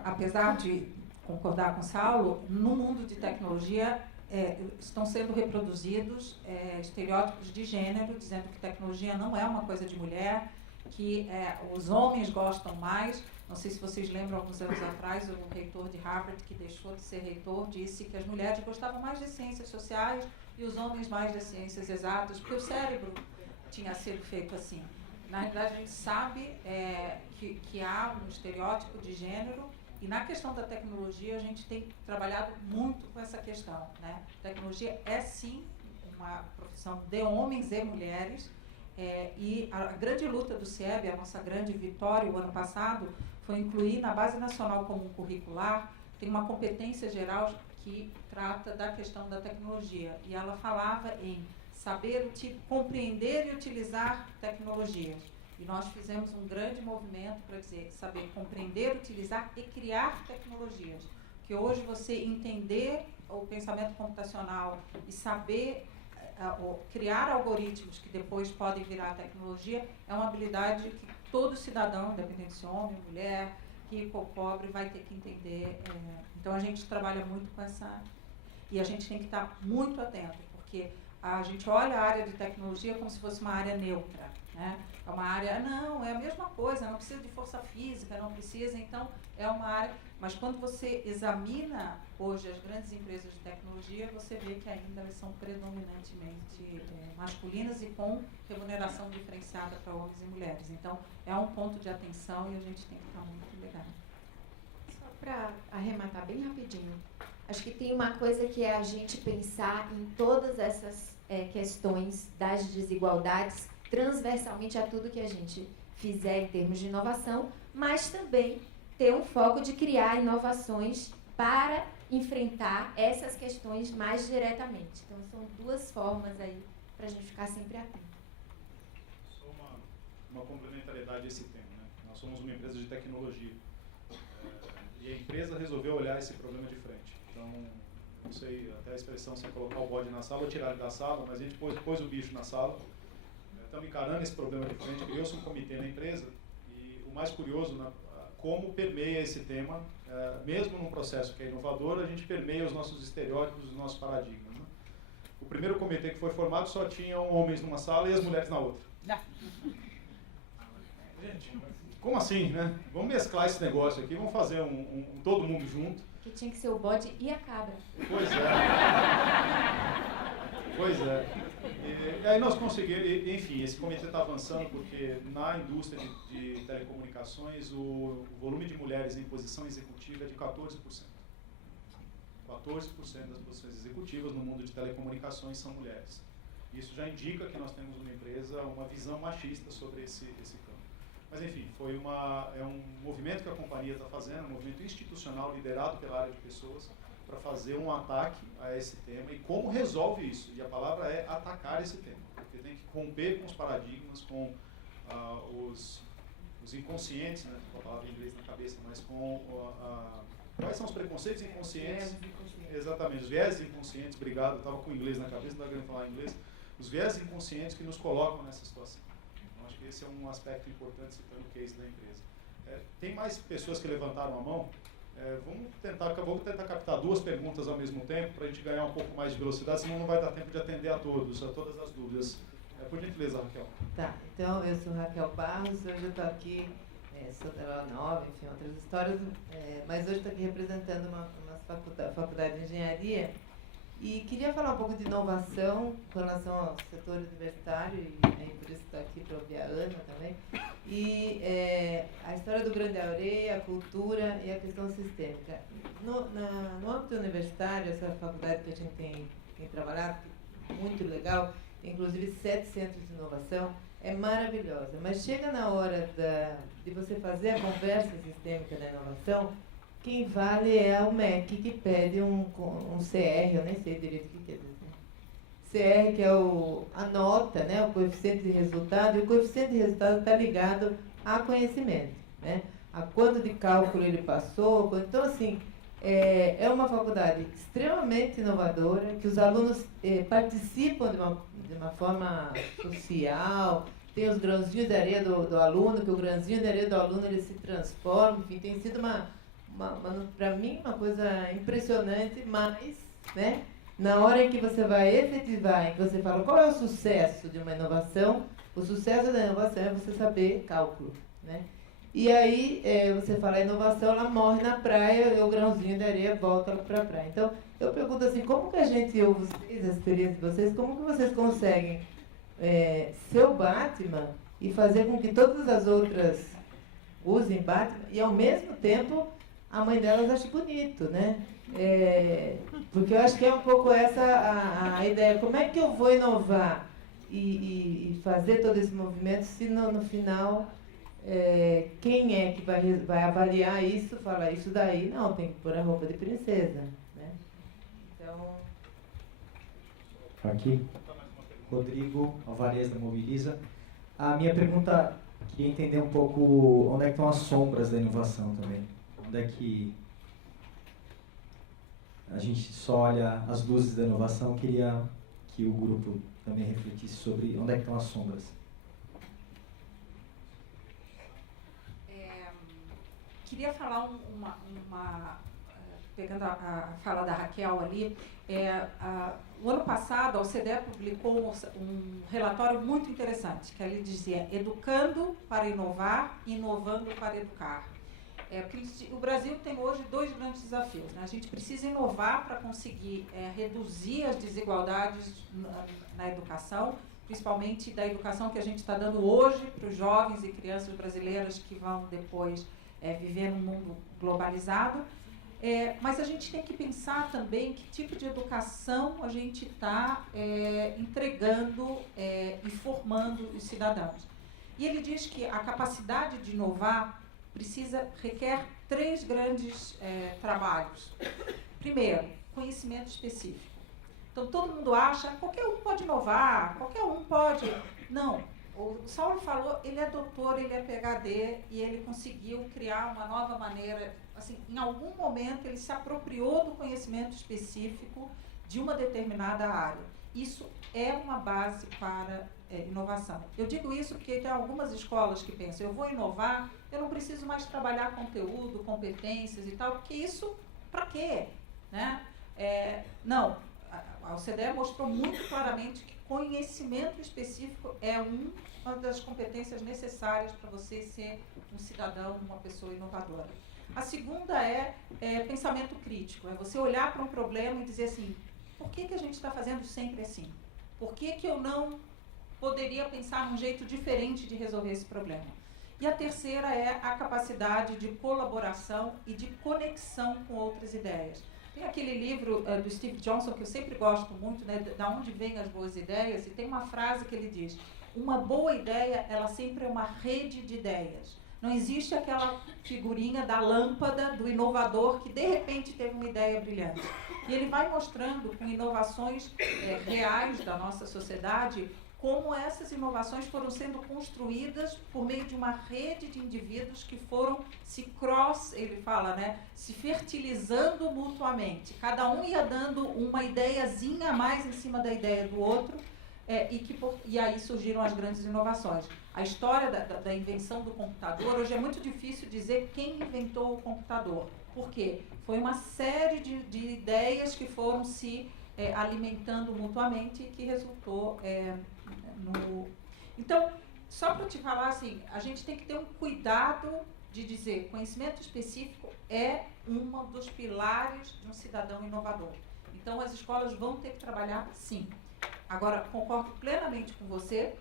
Apesar de concordar com o Saulo, no mundo de tecnologia estão sendo reproduzidos estereótipos de gênero, dizendo que tecnologia não é uma coisa de mulher, que os homens gostam mais. Não sei se vocês lembram, alguns anos atrás, o reitor de Harvard, que deixou de ser reitor, disse que as mulheres gostavam mais de ciências sociais e os homens mais de ciências exatas, porque o cérebro tinha sido feito assim. Na realidade, a gente sabe que há um estereótipo de gênero, e na questão da tecnologia a gente tem trabalhado muito com essa questão, né? Tecnologia é sim uma profissão de homens e mulheres, e a grande luta do CIEB, a nossa grande vitória o ano passado, foi incluir na Base Nacional Comum Curricular, tem uma competência geral que trata da questão da tecnologia, e ela falava em saber compreender e utilizar tecnologias. E nós fizemos um grande movimento para dizer, saber compreender, utilizar e criar tecnologias. Que hoje você entender o pensamento computacional e saber criar algoritmos que depois podem virar tecnologia é uma habilidade que todo cidadão, independente de ser homem, mulher, rico ou pobre, vai ter que entender. Então a gente trabalha muito com essa... E a gente tem que estar muito atento, porque a gente olha a área de tecnologia como se fosse uma área neutra, né? É uma área, não, é a mesma coisa, não precisa de força física, não precisa, então é uma área... Mas quando você examina hoje as grandes empresas de tecnologia, você vê que ainda elas são predominantemente masculinas e com remuneração diferenciada para homens e mulheres. Então, é um ponto de atenção e a gente tem que estar muito ligado. Só para arrematar bem rapidinho, acho que tem uma coisa que é a gente pensar em todas essas questões das desigualdades transversalmente a tudo que a gente fizer em termos de inovação, mas também ter um foco de criar inovações para enfrentar essas questões mais diretamente. Então, são duas formas aí para a gente ficar sempre atento. Só uma complementariedade a esse tema, né? Nós somos uma empresa de tecnologia e a empresa resolveu olhar esse problema de frente. Então, não sei até a expressão sem colocar o bode na sala ou tirar ele da sala, mas a gente pôs o bicho na sala. Estamos encarando esse problema de frente, criou-se um comitê na empresa e o mais curioso, como permeia esse tema, mesmo num processo que é inovador, a gente permeia os nossos estereótipos, os nossos paradigmas. Né? O primeiro comitê que foi formado só tinham homens numa sala e as mulheres na outra. Gente, como assim, né? Vamos mesclar esse negócio aqui, vamos fazer todo mundo junto. Que tinha que ser o bode e a cabra. Pois é. Pois é. E aí nós conseguimos, enfim, esse comitê está avançando porque na indústria de telecomunicações o volume de mulheres em posição executiva é de 14%. 14% das posições executivas no mundo de telecomunicações são mulheres. Isso já indica que nós temos uma empresa, uma visão machista sobre esse campo. Mas enfim, é um movimento que a companhia está fazendo, um movimento institucional liderado pela área de pessoas, para fazer um ataque a esse tema e como resolve isso. E a palavra é atacar esse tema. porque tem que romper com os paradigmas, com os inconscientes, né, com a palavra em inglês na cabeça, mas com quais são os preconceitos inconscientes? Exatamente, os viés inconscientes, obrigado, eu estava com o inglês na cabeça, não estava querendo falar inglês. Os viés inconscientes que nos colocam nessa situação. Então, acho que esse é um aspecto importante, citando o case da empresa. Tem mais pessoas que levantaram a mão? Vamos tentar captar 2 perguntas ao mesmo tempo, para a gente ganhar um pouco mais de velocidade, senão não vai dar tempo de atender a todas as dúvidas. Por gentileza, Raquel. Tá, então eu sou Raquel Barros, hoje eu estou aqui, sou da Nova, enfim, outras histórias, mas hoje estou aqui representando uma faculdade de engenharia e queria falar um pouco de inovação com relação ao setor universitário, e aí por isso estou aqui para ouvir a Ana também, e a história do Grande Areia, a cultura e a questão sistêmica. No âmbito universitário, essa faculdade que a gente tem trabalhado, muito legal, inclusive 7 centros de inovação, é maravilhosa, mas chega na hora de você fazer a conversa sistêmica da inovação, quem vale é o MEC, que pede um CR, eu nem sei direito o que é isso, né? CR, que é a nota, né, o coeficiente de resultado, e o coeficiente de resultado está ligado a conhecimento, né? A quanto de cálculo ele passou. Então, assim, é uma faculdade extremamente inovadora, que os alunos participam de uma forma social, tem os grãozinhos de areia do aluno, que o grãozinho de areia do aluno ele se transforma, enfim, tem sido para mim uma coisa impressionante, mas, né, na hora em que você vai efetivar, em que você fala qual é o sucesso de uma inovação, o sucesso da inovação é você saber cálculo, né? E aí, você fala, a inovação, ela morre na praia, e o grãozinho de areia volta para a praia. Então, eu pergunto assim, como que a gente ouve vocês, a experiência de vocês, como que vocês conseguem ser o Batman e fazer com que todas as outras usem Batman e, ao mesmo tempo, a mãe delas ache bonito, né? Porque eu acho que é um pouco essa a ideia. Como é que eu vou inovar e fazer todo esse movimento se no final... quem é que vai avaliar isso, falar isso daí? Não, tem que pôr a roupa de princesa, né? Então... Aqui, Rodrigo Alvarez da Mobiliza. A minha pergunta, queria entender um pouco onde é que estão as sombras da inovação também. Onde é que a gente só olha as luzes da inovação, queria que o grupo também refletisse sobre onde é que estão as sombras. Queria falar pegando a fala da Raquel ali, o ano passado a OCDE publicou um relatório muito interessante, que ali dizia educando para inovar, inovando para educar. Porque o Brasil tem hoje 2 grandes desafios, né? A gente precisa inovar para conseguir reduzir as desigualdades na educação, principalmente da educação que a gente está dando hoje para os jovens e crianças brasileiras que vão depois viver num mundo globalizado, mas a gente tem que pensar também que tipo de educação a gente está entregando e formando os cidadãos. E ele diz que a capacidade de inovar requer 3 grandes trabalhos. Primeiro, conhecimento específico. Então, todo mundo acha que qualquer um pode inovar, qualquer um pode... Não. O Saulo falou, ele é doutor, ele é PhD e ele conseguiu criar uma nova maneira, assim, em algum momento ele se apropriou do conhecimento específico de uma determinada área. Isso é uma base para inovação. Eu digo isso porque tem algumas escolas que pensam, eu vou inovar, eu não preciso mais trabalhar conteúdo, competências e tal, porque isso, para quê? Né? Não, a OCDE mostrou muito claramente que conhecimento específico é uma das competências necessárias para você ser um cidadão, uma pessoa inovadora. A segunda é pensamento crítico, é você olhar para um problema e dizer assim, por que a gente está fazendo sempre assim? Por que eu não poderia pensar num jeito diferente de resolver esse problema? E a terceira é a capacidade de colaboração e de conexão com outras ideias. Tem aquele livro do Steve Johnson que eu sempre gosto muito, né, da onde vêm as boas ideias, e tem uma frase que ele diz, uma boa ideia, ela sempre é uma rede de ideias. Não existe aquela figurinha da lâmpada do inovador que de repente teve uma ideia brilhante. E ele vai mostrando com inovações reais da nossa sociedade como essas inovações foram sendo construídas por meio de uma rede de indivíduos que foram ele fala, né, se fertilizando mutuamente. Cada um ia dando uma ideiazinha a mais em cima da ideia do outro, e aí surgiram as grandes inovações. A história da invenção do computador, hoje é muito difícil dizer quem inventou o computador. Por quê? Foi uma série de ideias que foram se alimentando mutuamente e que resultou no... Então, só para te falar assim, a gente tem que ter um cuidado de dizer conhecimento específico é um dos pilares de um cidadão inovador. Então, as escolas vão ter que trabalhar, sim. Agora, concordo plenamente com você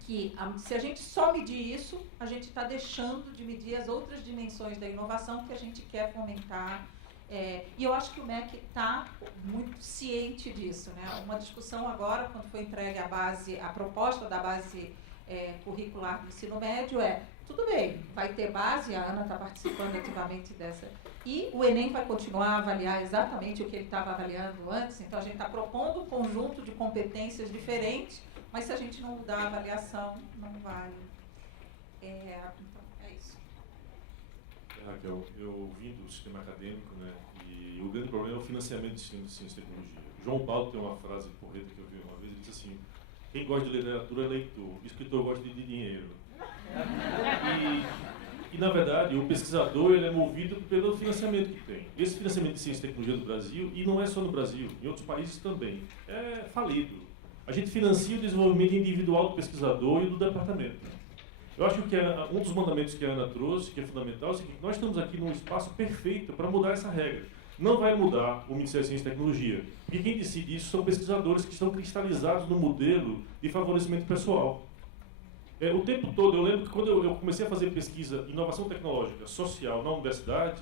que se a gente só medir isso, a gente está deixando de medir as outras dimensões da inovação que a gente quer fomentar. E eu acho que o MEC está muito ciente disso, né? Uma discussão agora, quando foi entregue a proposta da base curricular do ensino médio tudo bem, vai ter base, a Ana está participando ativamente dessa, e o Enem vai continuar a avaliar exatamente o que ele estava avaliando antes, então a gente está propondo um conjunto de competências diferentes, mas se a gente não mudar a avaliação, não vale. Então, é isso. Raquel, eu vim do sistema acadêmico, né, e o grande problema é o financiamento do sistema de ciência e tecnologia. João Paulo tem uma frase porreta que eu vi uma vez, ele disse assim: quem gosta de literatura é leitor, o escritor gosta de dinheiro. E na verdade, o pesquisador ele é movido pelo financiamento que tem. Esse financiamento de ciência e tecnologia do Brasil, e não é só no Brasil, em outros países também, é falido. A gente financia o desenvolvimento individual do pesquisador e do departamento. Eu acho que um dos mandamentos que a Ana trouxe, que é fundamental, é o seguinte: nós estamos aqui num espaço perfeito para mudar essa regra. Não vai mudar o Ministério da Ciência e Tecnologia, porque quem decide isso são pesquisadores que estão cristalizados no modelo de favorecimento pessoal. O tempo todo, eu lembro que quando eu comecei a fazer pesquisa em inovação tecnológica social na universidade,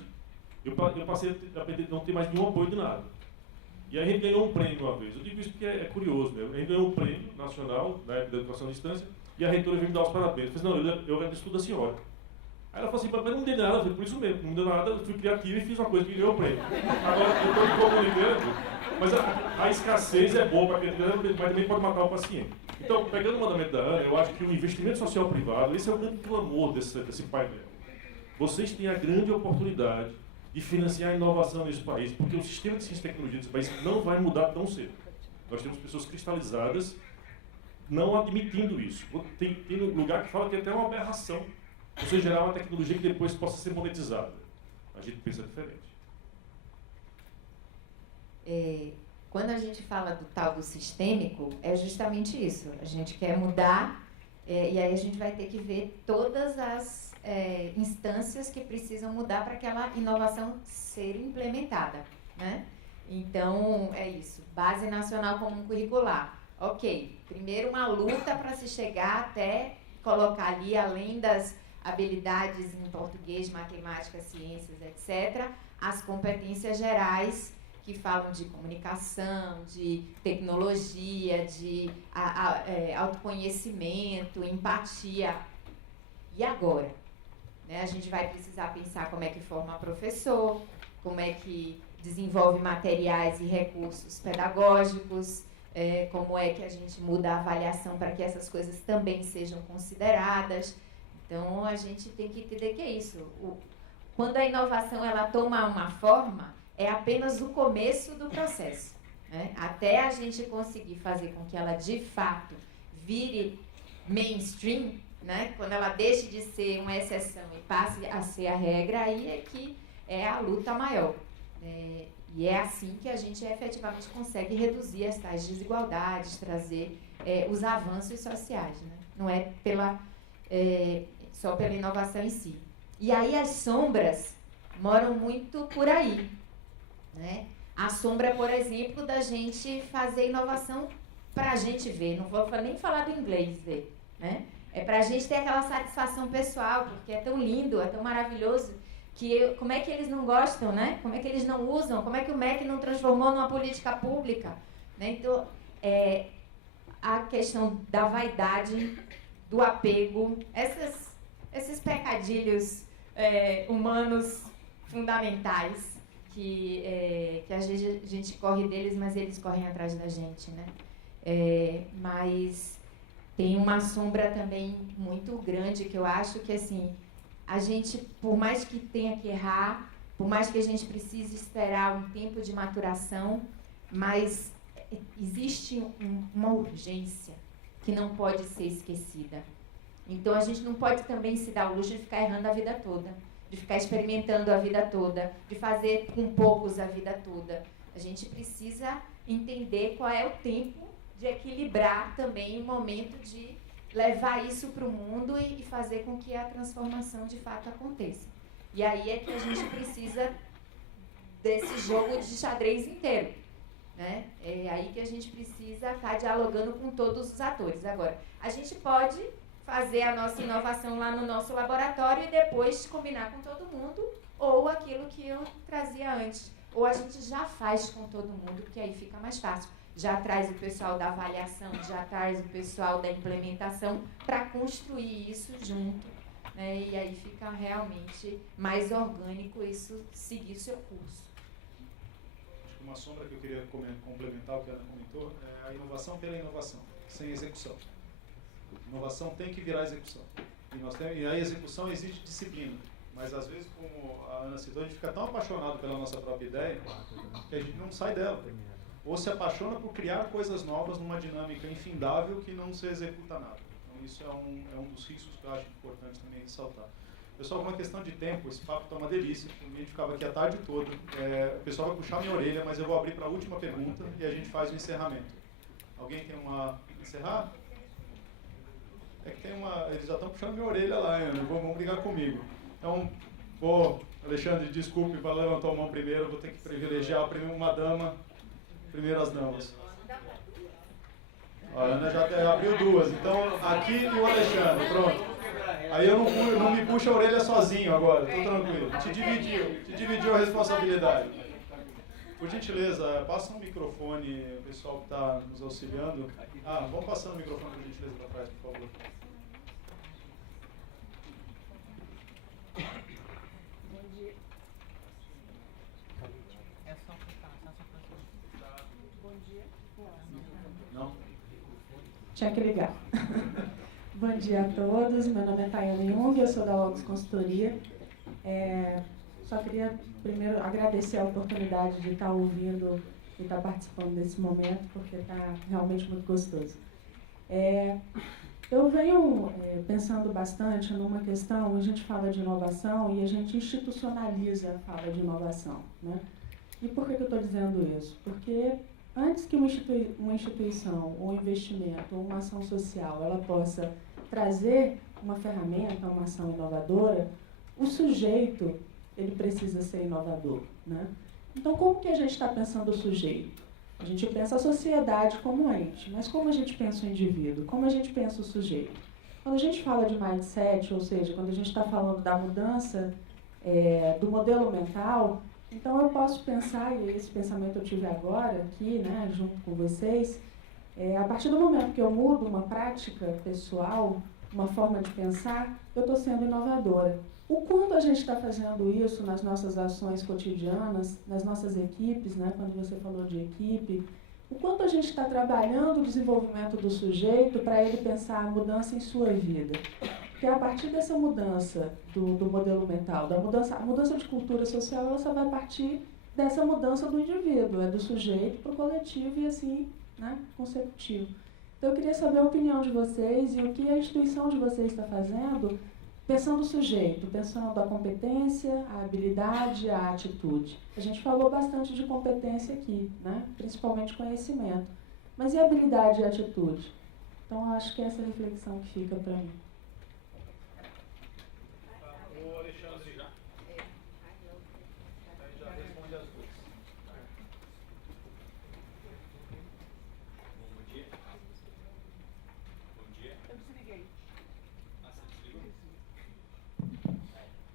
eu passei a não ter mais nenhum apoio de nada. E aí a gente ganhou um prêmio uma vez. Eu digo isso porque é curioso, né? A gente ganhou um prêmio nacional, na época da educação à distância, e a reitora veio me dar os parabéns. Eu falei: não, eu agradeço tudo da senhora. Aí ela falou assim: mas não me deu nada. Eu falei: por isso mesmo, não me deu nada, eu fui criativo e fiz uma coisa que ganhou o prêmio. Agora, eu estou me comunicando, mas a escassez é boa para quem mas também pode matar o paciente. Então, pegando o mandamento da Ana, eu acho que o investimento social privado, esse é o grande clamor desse painel. Vocês têm a grande oportunidade de financiar a inovação nesse país, porque o sistema de ciência e tecnologia desse país não vai mudar tão cedo. Nós temos pessoas cristalizadas não admitindo isso. Tem lugar que fala que é até uma aberração você gerar uma tecnologia que depois possa ser monetizada. A gente pensa diferente. Quando a gente fala do tal do sistêmico, é justamente isso. A gente quer mudar, e aí a gente vai ter que ver todas as instâncias que precisam mudar para aquela inovação ser implementada, né? Então, é isso. Base Nacional Comum Curricular. Ok, primeiro uma luta para se chegar até colocar ali, além das habilidades em português, matemática, ciências, etc., as competências gerais que falam de comunicação, de tecnologia, de autoconhecimento, empatia. E agora? Né? A gente vai precisar pensar como é que forma professor, como é que desenvolve materiais e recursos pedagógicos, como é que a gente muda a avaliação para que essas coisas também sejam consideradas. Então, a gente tem que entender que é isso. Quando a inovação ela toma uma forma, é apenas o começo do processo, né? Até a gente conseguir fazer com que ela, de fato, vire mainstream, né? Quando ela deixe de ser uma exceção e passe a ser a regra, aí é que é a luta maior. E é assim que a gente efetivamente consegue reduzir as tais desigualdades, trazer os avanços sociais, né? Não é só pela inovação em si. E aí as sombras moram muito por aí, né? A sombra, por exemplo, da gente fazer inovação para a gente ver, não vou nem falar do inglês ver, né? É para a gente ter aquela satisfação pessoal, porque é tão lindo, é tão maravilhoso, que como é que eles não gostam, né? Como é que eles não usam? Como é que o MEC não transformou numa política pública? Né? Então, a questão da vaidade, do apego, esses pecadilhos humanos fundamentais, que às vezes a gente corre deles, mas eles correm atrás da gente, né? Mas tem uma sombra também muito grande, que eu acho que, assim, a gente, por mais que tenha que errar, por mais que a gente precise esperar um tempo de maturação, mas existe uma urgência que não pode ser esquecida. Então, a gente não pode também se dar o luxo de ficar errando a vida toda, de ficar experimentando a vida toda, de fazer com poucos a vida toda. A gente precisa entender qual é o tempo de equilibrar também o momento de levar isso para o mundo e fazer com que a transformação de fato aconteça. E aí é que a gente precisa desse jogo de xadrez inteiro, né? É aí que a gente precisa estar dialogando com todos os atores. Agora, a gente pode fazer a nossa inovação lá no nosso laboratório e depois combinar com todo mundo, ou aquilo que eu trazia antes. Ou a gente já faz com todo mundo, porque aí fica mais fácil. Já traz o pessoal da avaliação, já traz o pessoal da implementação para construir isso junto, né? E aí fica realmente mais orgânico isso seguir seu curso. Acho que uma sombra que eu queria complementar o que a Ana comentou é a inovação pela inovação, sem execução. Inovação tem que virar execução. E a execução exige disciplina. Mas às vezes, como a Ana citou, a gente fica tão apaixonado pela nossa própria ideia que a gente não sai dela. Ou se apaixona por criar coisas novas numa dinâmica infindável que não se executa nada. Então isso é um dos riscos que eu acho importante também ressaltar. Pessoal, uma questão de tempo, esse papo está uma delícia. A gente ficava aqui a tarde toda. O pessoal vai puxar minha orelha, mas eu vou abrir para a última pergunta e a gente faz o encerramento. Alguém tem uma... encerrar? É que tem uma... Eles já estão puxando minha orelha lá, Ana. Vão brigar comigo. Então, Alexandre, desculpe, vai levantar a mão primeiro. Vou ter que privilegiar uma dama. Primeiro as damas. A Ana já abriu duas. Então, aqui e o Alexandre, pronto. Aí eu não me puxo a orelha sozinho agora, tô tranquilo. Te dividiu a responsabilidade. Por gentileza, passa um microfone, o pessoal que está nos auxiliando. Vamos passando o microfone, por gentileza, para trás, por favor. Tinha que ligar. Bom dia a todos, meu nome é Tayane Jung, eu sou da Logos Consultoria. Só queria primeiro agradecer a oportunidade de estar ouvindo e estar participando desse momento, porque está realmente muito gostoso. Eu venho pensando bastante numa questão, a gente fala de inovação e a gente institucionaliza a fala de inovação, né? E por que eu estou dizendo isso? Porque antes que uma instituição, ou um investimento, ou uma ação social, ela possa trazer uma ferramenta, uma ação inovadora, o sujeito, ele precisa ser inovador, né? Então, como que a gente está pensando o sujeito? A gente pensa a sociedade como ente, mas como a gente pensa o indivíduo? Como a gente pensa o sujeito? Quando a gente fala de mindset, ou seja, quando a gente está falando da mudança do modelo mental, então eu posso pensar, e esse pensamento eu tive agora aqui, né, junto com vocês, a partir do momento que eu mudo uma prática pessoal, uma forma de pensar, eu estou sendo inovadora. O quanto a gente está fazendo isso nas nossas ações cotidianas, nas nossas equipes, né, quando você falou de equipe, o quanto a gente está trabalhando o desenvolvimento do sujeito para ele pensar a mudança em sua vida. Porque a partir dessa mudança do modelo mental, a mudança de cultura social, ela só vai partir dessa mudança do indivíduo, do sujeito para o coletivo e assim, né, consecutivo. Então eu queria saber a opinião de vocês e o que a instituição de vocês está fazendo, pensando o sujeito, pensando a competência, a habilidade, a atitude. A gente falou bastante de competência aqui, né, principalmente conhecimento. Mas e a habilidade e a atitude? Então acho que essa é a reflexão que fica para mim. O Alexandre já. Aí já responde as duas. Bom dia. Bom dia. Eu desliguei. Você desligou?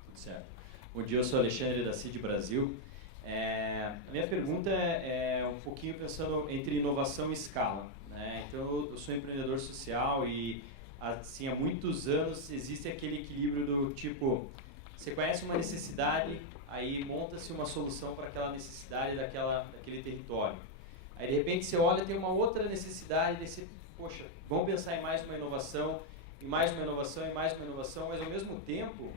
Tudo certo. Bom dia, eu sou Alexandre da CID Brasil. A minha pergunta é um pouquinho pensando entre inovação e escala, né? Então eu sou empreendedor social e assim, há muitos anos existe aquele equilíbrio do tipo, você conhece uma necessidade, aí monta-se uma solução para aquela necessidade daquele território. Aí de repente você olha e tem uma outra necessidade, daí você poxa, vamos pensar em mais uma inovação, em mais uma inovação, em mais uma inovação, mas ao mesmo tempo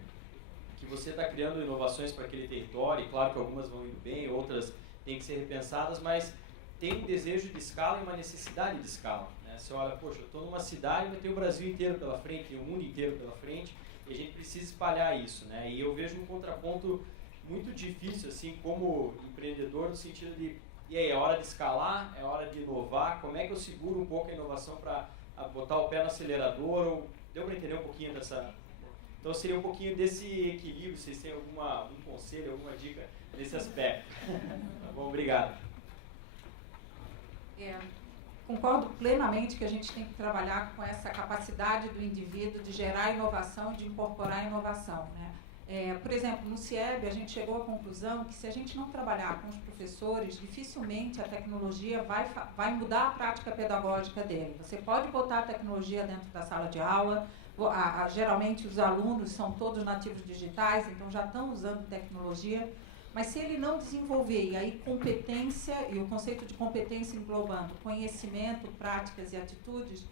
que você está criando inovações para aquele território, e claro que algumas vão indo bem, outras têm que ser repensadas, mas tem um desejo de escala e uma necessidade de escala. Né? Você olha, poxa, eu estou numa cidade, mas tem o Brasil inteiro pela frente, tem o mundo inteiro pela frente, e a gente precisa espalhar isso. Né? E eu vejo um contraponto muito difícil, assim, como empreendedor, no sentido de, e aí, é hora de escalar, é hora de inovar, como é que eu seguro um pouco a inovação para botar o pé no acelerador, ou deu para entender um pouquinho dessa... Então seria um pouquinho desse equilíbrio, vocês têm algum conselho, alguma dica nesse aspecto? Tá bom, obrigado. Concordo plenamente que a gente tem que trabalhar com essa capacidade do indivíduo de gerar inovação, de incorporar inovação, né? Por exemplo, no CIEB, a gente chegou à conclusão que se a gente não trabalhar com os professores, dificilmente a tecnologia vai mudar a prática pedagógica dele. Você pode botar a tecnologia dentro da sala de aula, geralmente os alunos são todos nativos digitais, então já estão usando tecnologia, mas se ele não desenvolver, e aí competência, e o conceito de competência englobando conhecimento, práticas e atitudes,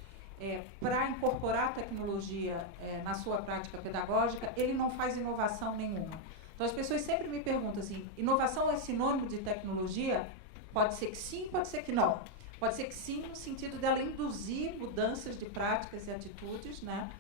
para incorporar a tecnologia na sua prática pedagógica, ele não faz inovação nenhuma. Então as pessoas sempre me perguntam assim, inovação é sinônimo de tecnologia? Pode ser que sim, pode ser que não. Pode ser que sim, no sentido dela induzir mudanças de práticas e atitudes, né?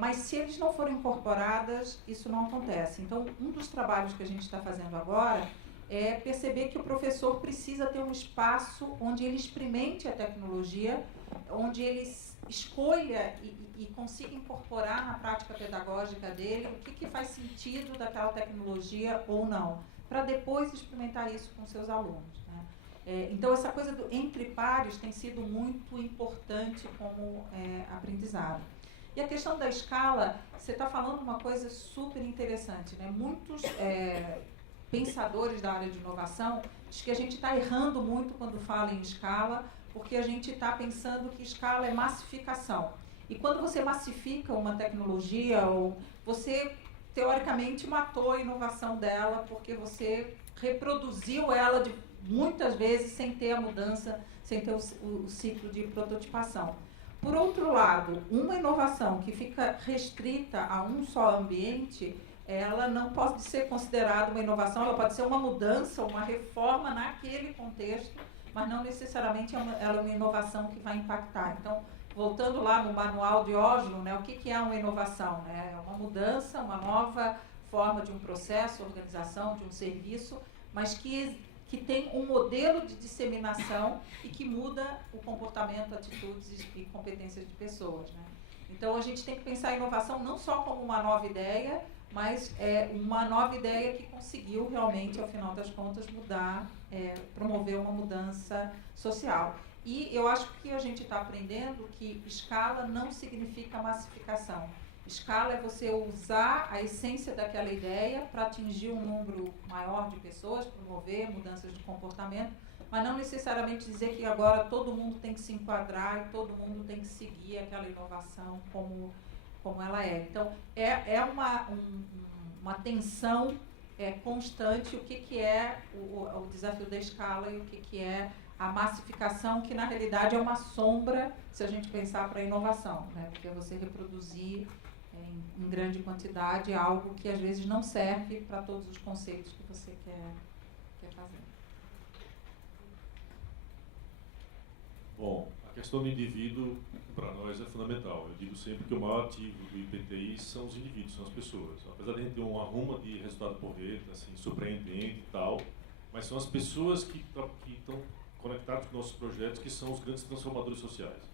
Mas se eles não forem incorporadas, isso não acontece. Então, um dos trabalhos que a gente está fazendo agora é perceber que o professor precisa ter um espaço onde ele experimente a tecnologia, onde ele escolha e consiga incorporar na prática pedagógica dele o que faz sentido daquela tecnologia ou não, para depois experimentar isso com seus alunos, né? Então, essa coisa do entre pares tem sido muito importante como aprendizado. E a questão da escala, você está falando uma coisa super interessante, né? Muitos pensadores da área de inovação dizem que a gente está errando muito quando fala em escala, porque a gente está pensando que escala é massificação. E quando você massifica uma tecnologia, você teoricamente matou a inovação dela, porque você reproduziu ela muitas vezes sem ter a mudança, sem ter o ciclo de prototipação. Por outro lado, uma inovação que fica restrita a um só ambiente, ela não pode ser considerada uma inovação, ela pode ser uma mudança, uma reforma naquele contexto, mas não necessariamente ela é uma inovação que vai impactar. Então, voltando lá no manual de Oslo, né, o que é uma inovação? Né? É uma mudança, uma nova forma de um processo, organização, de um serviço, mas que tem um modelo de disseminação e que muda o comportamento, atitudes e competências de pessoas, né? Então, a gente tem que pensar a inovação não só como uma nova ideia, mas uma nova ideia que conseguiu realmente, ao final das contas, mudar, promover uma mudança social. E eu acho que a gente está aprendendo que escala não significa massificação. Escala é você usar a essência daquela ideia para atingir um número maior de pessoas, promover mudanças de comportamento, mas não necessariamente dizer que agora todo mundo tem que se enquadrar e todo mundo tem que seguir aquela inovação como ela é. Então, é uma tensão constante, o que é o desafio da escala e o que é a massificação, que na realidade é uma sombra, se a gente pensar para a inovação, né? Porque você reproduzir em grande quantidade algo que às vezes não serve para todos os conceitos que você quer fazer. Bom, a questão do indivíduo, para nós, é fundamental. Eu digo sempre que o maior ativo do IPTI são os indivíduos, são as pessoas. Apesar de a gente ter uma ruma de resultado por reta, assim, surpreendente e tal, mas são as pessoas que estão conectadas com nossos projetos que são os grandes transformadores sociais.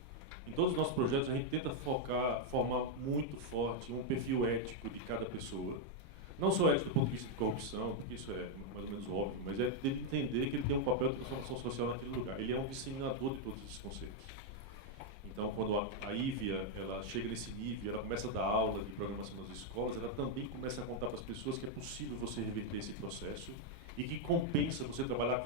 Em todos os nossos projetos, a gente tenta formar muito forte um perfil ético de cada pessoa. Não só ético do ponto de vista de corrupção, porque isso é mais ou menos óbvio, mas é de entender que ele tem um papel de transformação social naquele lugar. Ele é um disseminador de todos esses conceitos. Então, quando a Ívia ela chega nesse nível, ela começa a dar aula de programação nas escolas, ela também começa a contar para as pessoas que é possível você reverter esse processo e que compensa você trabalhar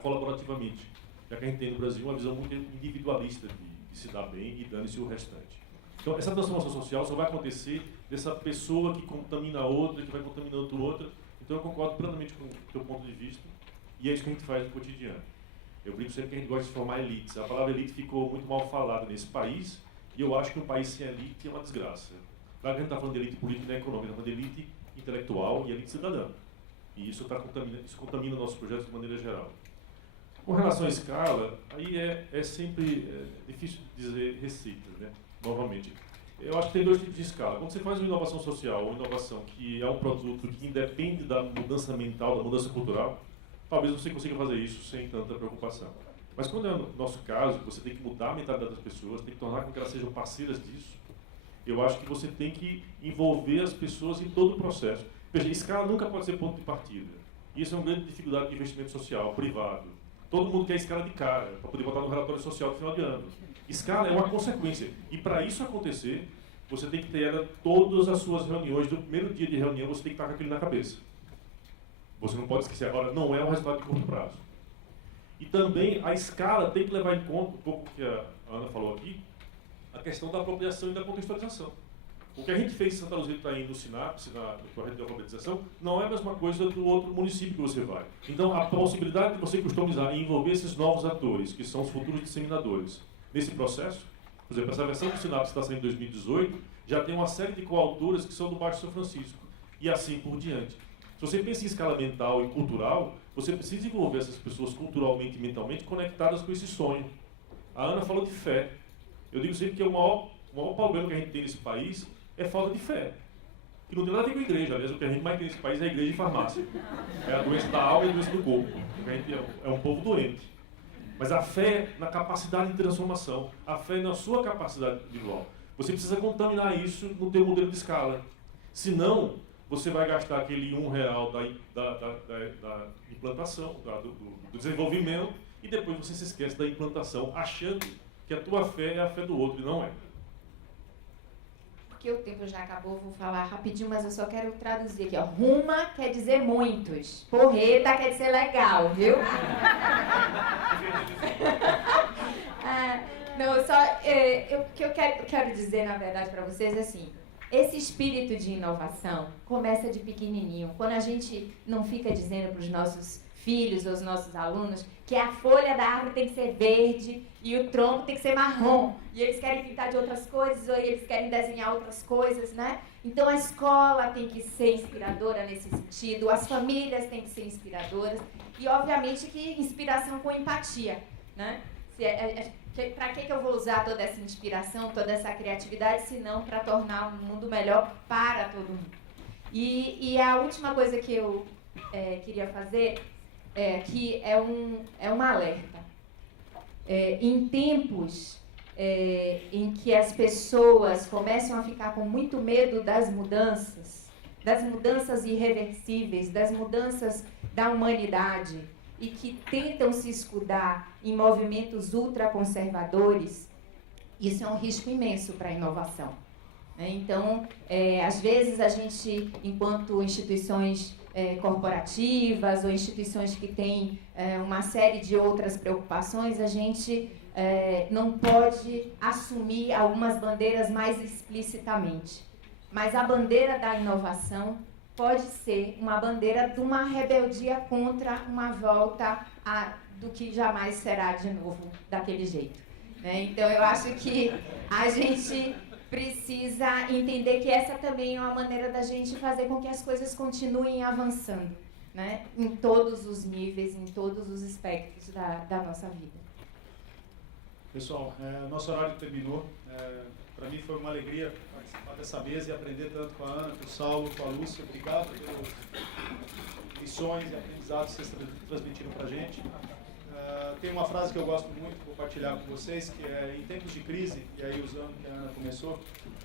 colaborativamente. Já que a gente tem no Brasil uma visão muito individualista de se dar bem e dane-se o restante. Então, essa transformação social só vai acontecer dessa pessoa que contamina a outra, que vai contaminando outra. Então, eu concordo plenamente com o teu ponto de vista e é isso que a gente faz no cotidiano. Eu brinco sempre que a gente gosta de formar elites. A palavra elite ficou muito mal falada nesse país, e eu acho que um país sem elite é uma desgraça. Claro que a gente está falando de elite política e econômica, está falando de elite intelectual e elite cidadã. E isso contamina nossos projetos de maneira geral. Com relação à escala, aí é sempre difícil dizer receitas, né? Novamente. Eu acho que tem dois tipos de escala. Quando você faz uma inovação social, uma inovação que é um produto que independe da mudança mental, da mudança cultural, talvez você consiga fazer isso sem tanta preocupação. Mas quando é no nosso caso, você tem que mudar a mentalidade das pessoas, tem que tornar com que elas sejam parceiras disso, eu acho que você tem que envolver as pessoas em todo o processo. Veja, escala nunca pode ser ponto de partida. E isso é uma grande dificuldade de investimento social, privado. Todo mundo quer escala de cara, para poder botar no relatório social do final de ano. Escala é uma consequência. E para isso acontecer, você tem que ter ela todas as suas reuniões, do primeiro dia de reunião, você tem que estar com aquilo na cabeça. Você não pode esquecer. Agora, não é um resultado de curto prazo. E também a escala tem que levar em conta, um pouco que a Ana falou aqui, a questão da apropriação e da contextualização. O que a gente fez em Santa Luzia do Itaim, no SINAPS, no projeto de alfabetização, não é a mesma coisa do outro município que você vai. Então, a possibilidade de você customizar e envolver esses novos atores, que são os futuros disseminadores, nesse processo, por exemplo, essa versão do SINAPS que está saindo em 2018, já tem uma série de coautoras que são do Baixo São Francisco, e assim por diante. Se você pensa em escala mental e cultural, você precisa envolver essas pessoas culturalmente e mentalmente conectadas com esse sonho. A Ana falou de fé. Eu digo sempre que o maior problema que a gente tem nesse país é falta de fé. Que não tem nada a ver com a igreja. Aliás, o que a gente mais tem nesse país é a igreja e farmácia. É a doença da alma e a doença do corpo. Porque a gente é um povo doente. Mas a fé na capacidade de transformação. A fé na sua capacidade individual. Você precisa contaminar isso no teu modelo de escala. Senão, você vai gastar aquele R$1 da implantação, do desenvolvimento, e depois você se esquece da implantação, achando que a tua fé é a fé do outro, e não é. Porque o tempo já acabou, vou falar rapidinho, mas eu só quero traduzir aqui, ó. Ruma quer dizer muitos, porreta quer dizer legal, viu? Não, só o que eu quero dizer, na verdade, para vocês é assim, esse espírito de inovação começa de pequenininho. Quando a gente não fica dizendo para os nossos filhos ou os nossos alunos que a folha da árvore tem que ser verde e o tronco tem que ser marrom, e eles querem pintar de outras coisas ou eles querem desenhar outras coisas, né? Então a escola tem que ser inspiradora nesse sentido, as famílias têm que ser inspiradoras e, obviamente, que inspiração com empatia, né? Para que eu vou usar toda essa inspiração, toda essa criatividade, se não para tornar um mundo melhor para todo mundo? E a última coisa que eu queria fazer que é um alerta. Em tempos em que as pessoas começam a ficar com muito medo das mudanças irreversíveis, das mudanças da humanidade, e que tentam se escudar em movimentos ultraconservadores, isso é um risco imenso para a inovação. Então, às vezes a gente, enquanto instituições corporativas ou instituições que têm uma série de outras preocupações, a gente não pode assumir algumas bandeiras mais explicitamente. Mas a bandeira da inovação pode ser uma bandeira de uma rebeldia contra uma volta do que jamais será de novo daquele jeito. Então, eu acho que a gente precisa entender que essa também é uma maneira da gente fazer com que as coisas continuem avançando, né? Em todos os níveis, em todos os espectros da nossa vida. Pessoal, nosso horário terminou. Para mim foi uma alegria participar dessa mesa e aprender tanto com a Ana, com o Saulo, com a Lúcia. Obrigado pelas lições e aprendizados que vocês transmitiram para a gente. Tem uma frase que eu gosto muito de compartilhar com vocês, que é: em tempos de crise, e aí usando o que a Ana começou,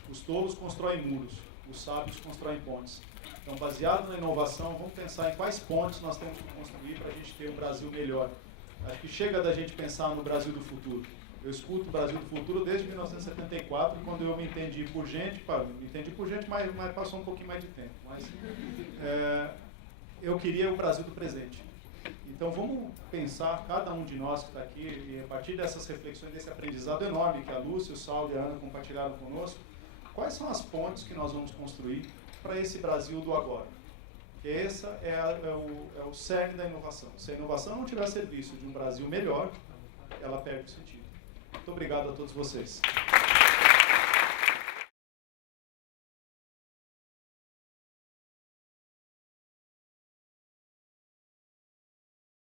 os tolos constroem muros, os sábios constroem pontes. Então, baseado na inovação, vamos pensar em quais pontes nós temos que construir para a gente ter um Brasil melhor. Acho que chega da gente pensar no Brasil do futuro. Eu escuto o Brasil do futuro desde 1974, quando eu me entendi por gente, mas passou um pouquinho mais de tempo. Mas eu queria o Brasil do presente. Então vamos pensar, cada um de nós que está aqui, e a partir dessas reflexões, desse aprendizado enorme que a Lúcia, o Saulo e a Ana compartilharam conosco, quais são as pontes que nós vamos construir para esse Brasil do agora? Que esse é o cerne da inovação. Se a inovação não tiver serviço de um Brasil melhor, ela perde o sentido. Muito obrigado a todos vocês.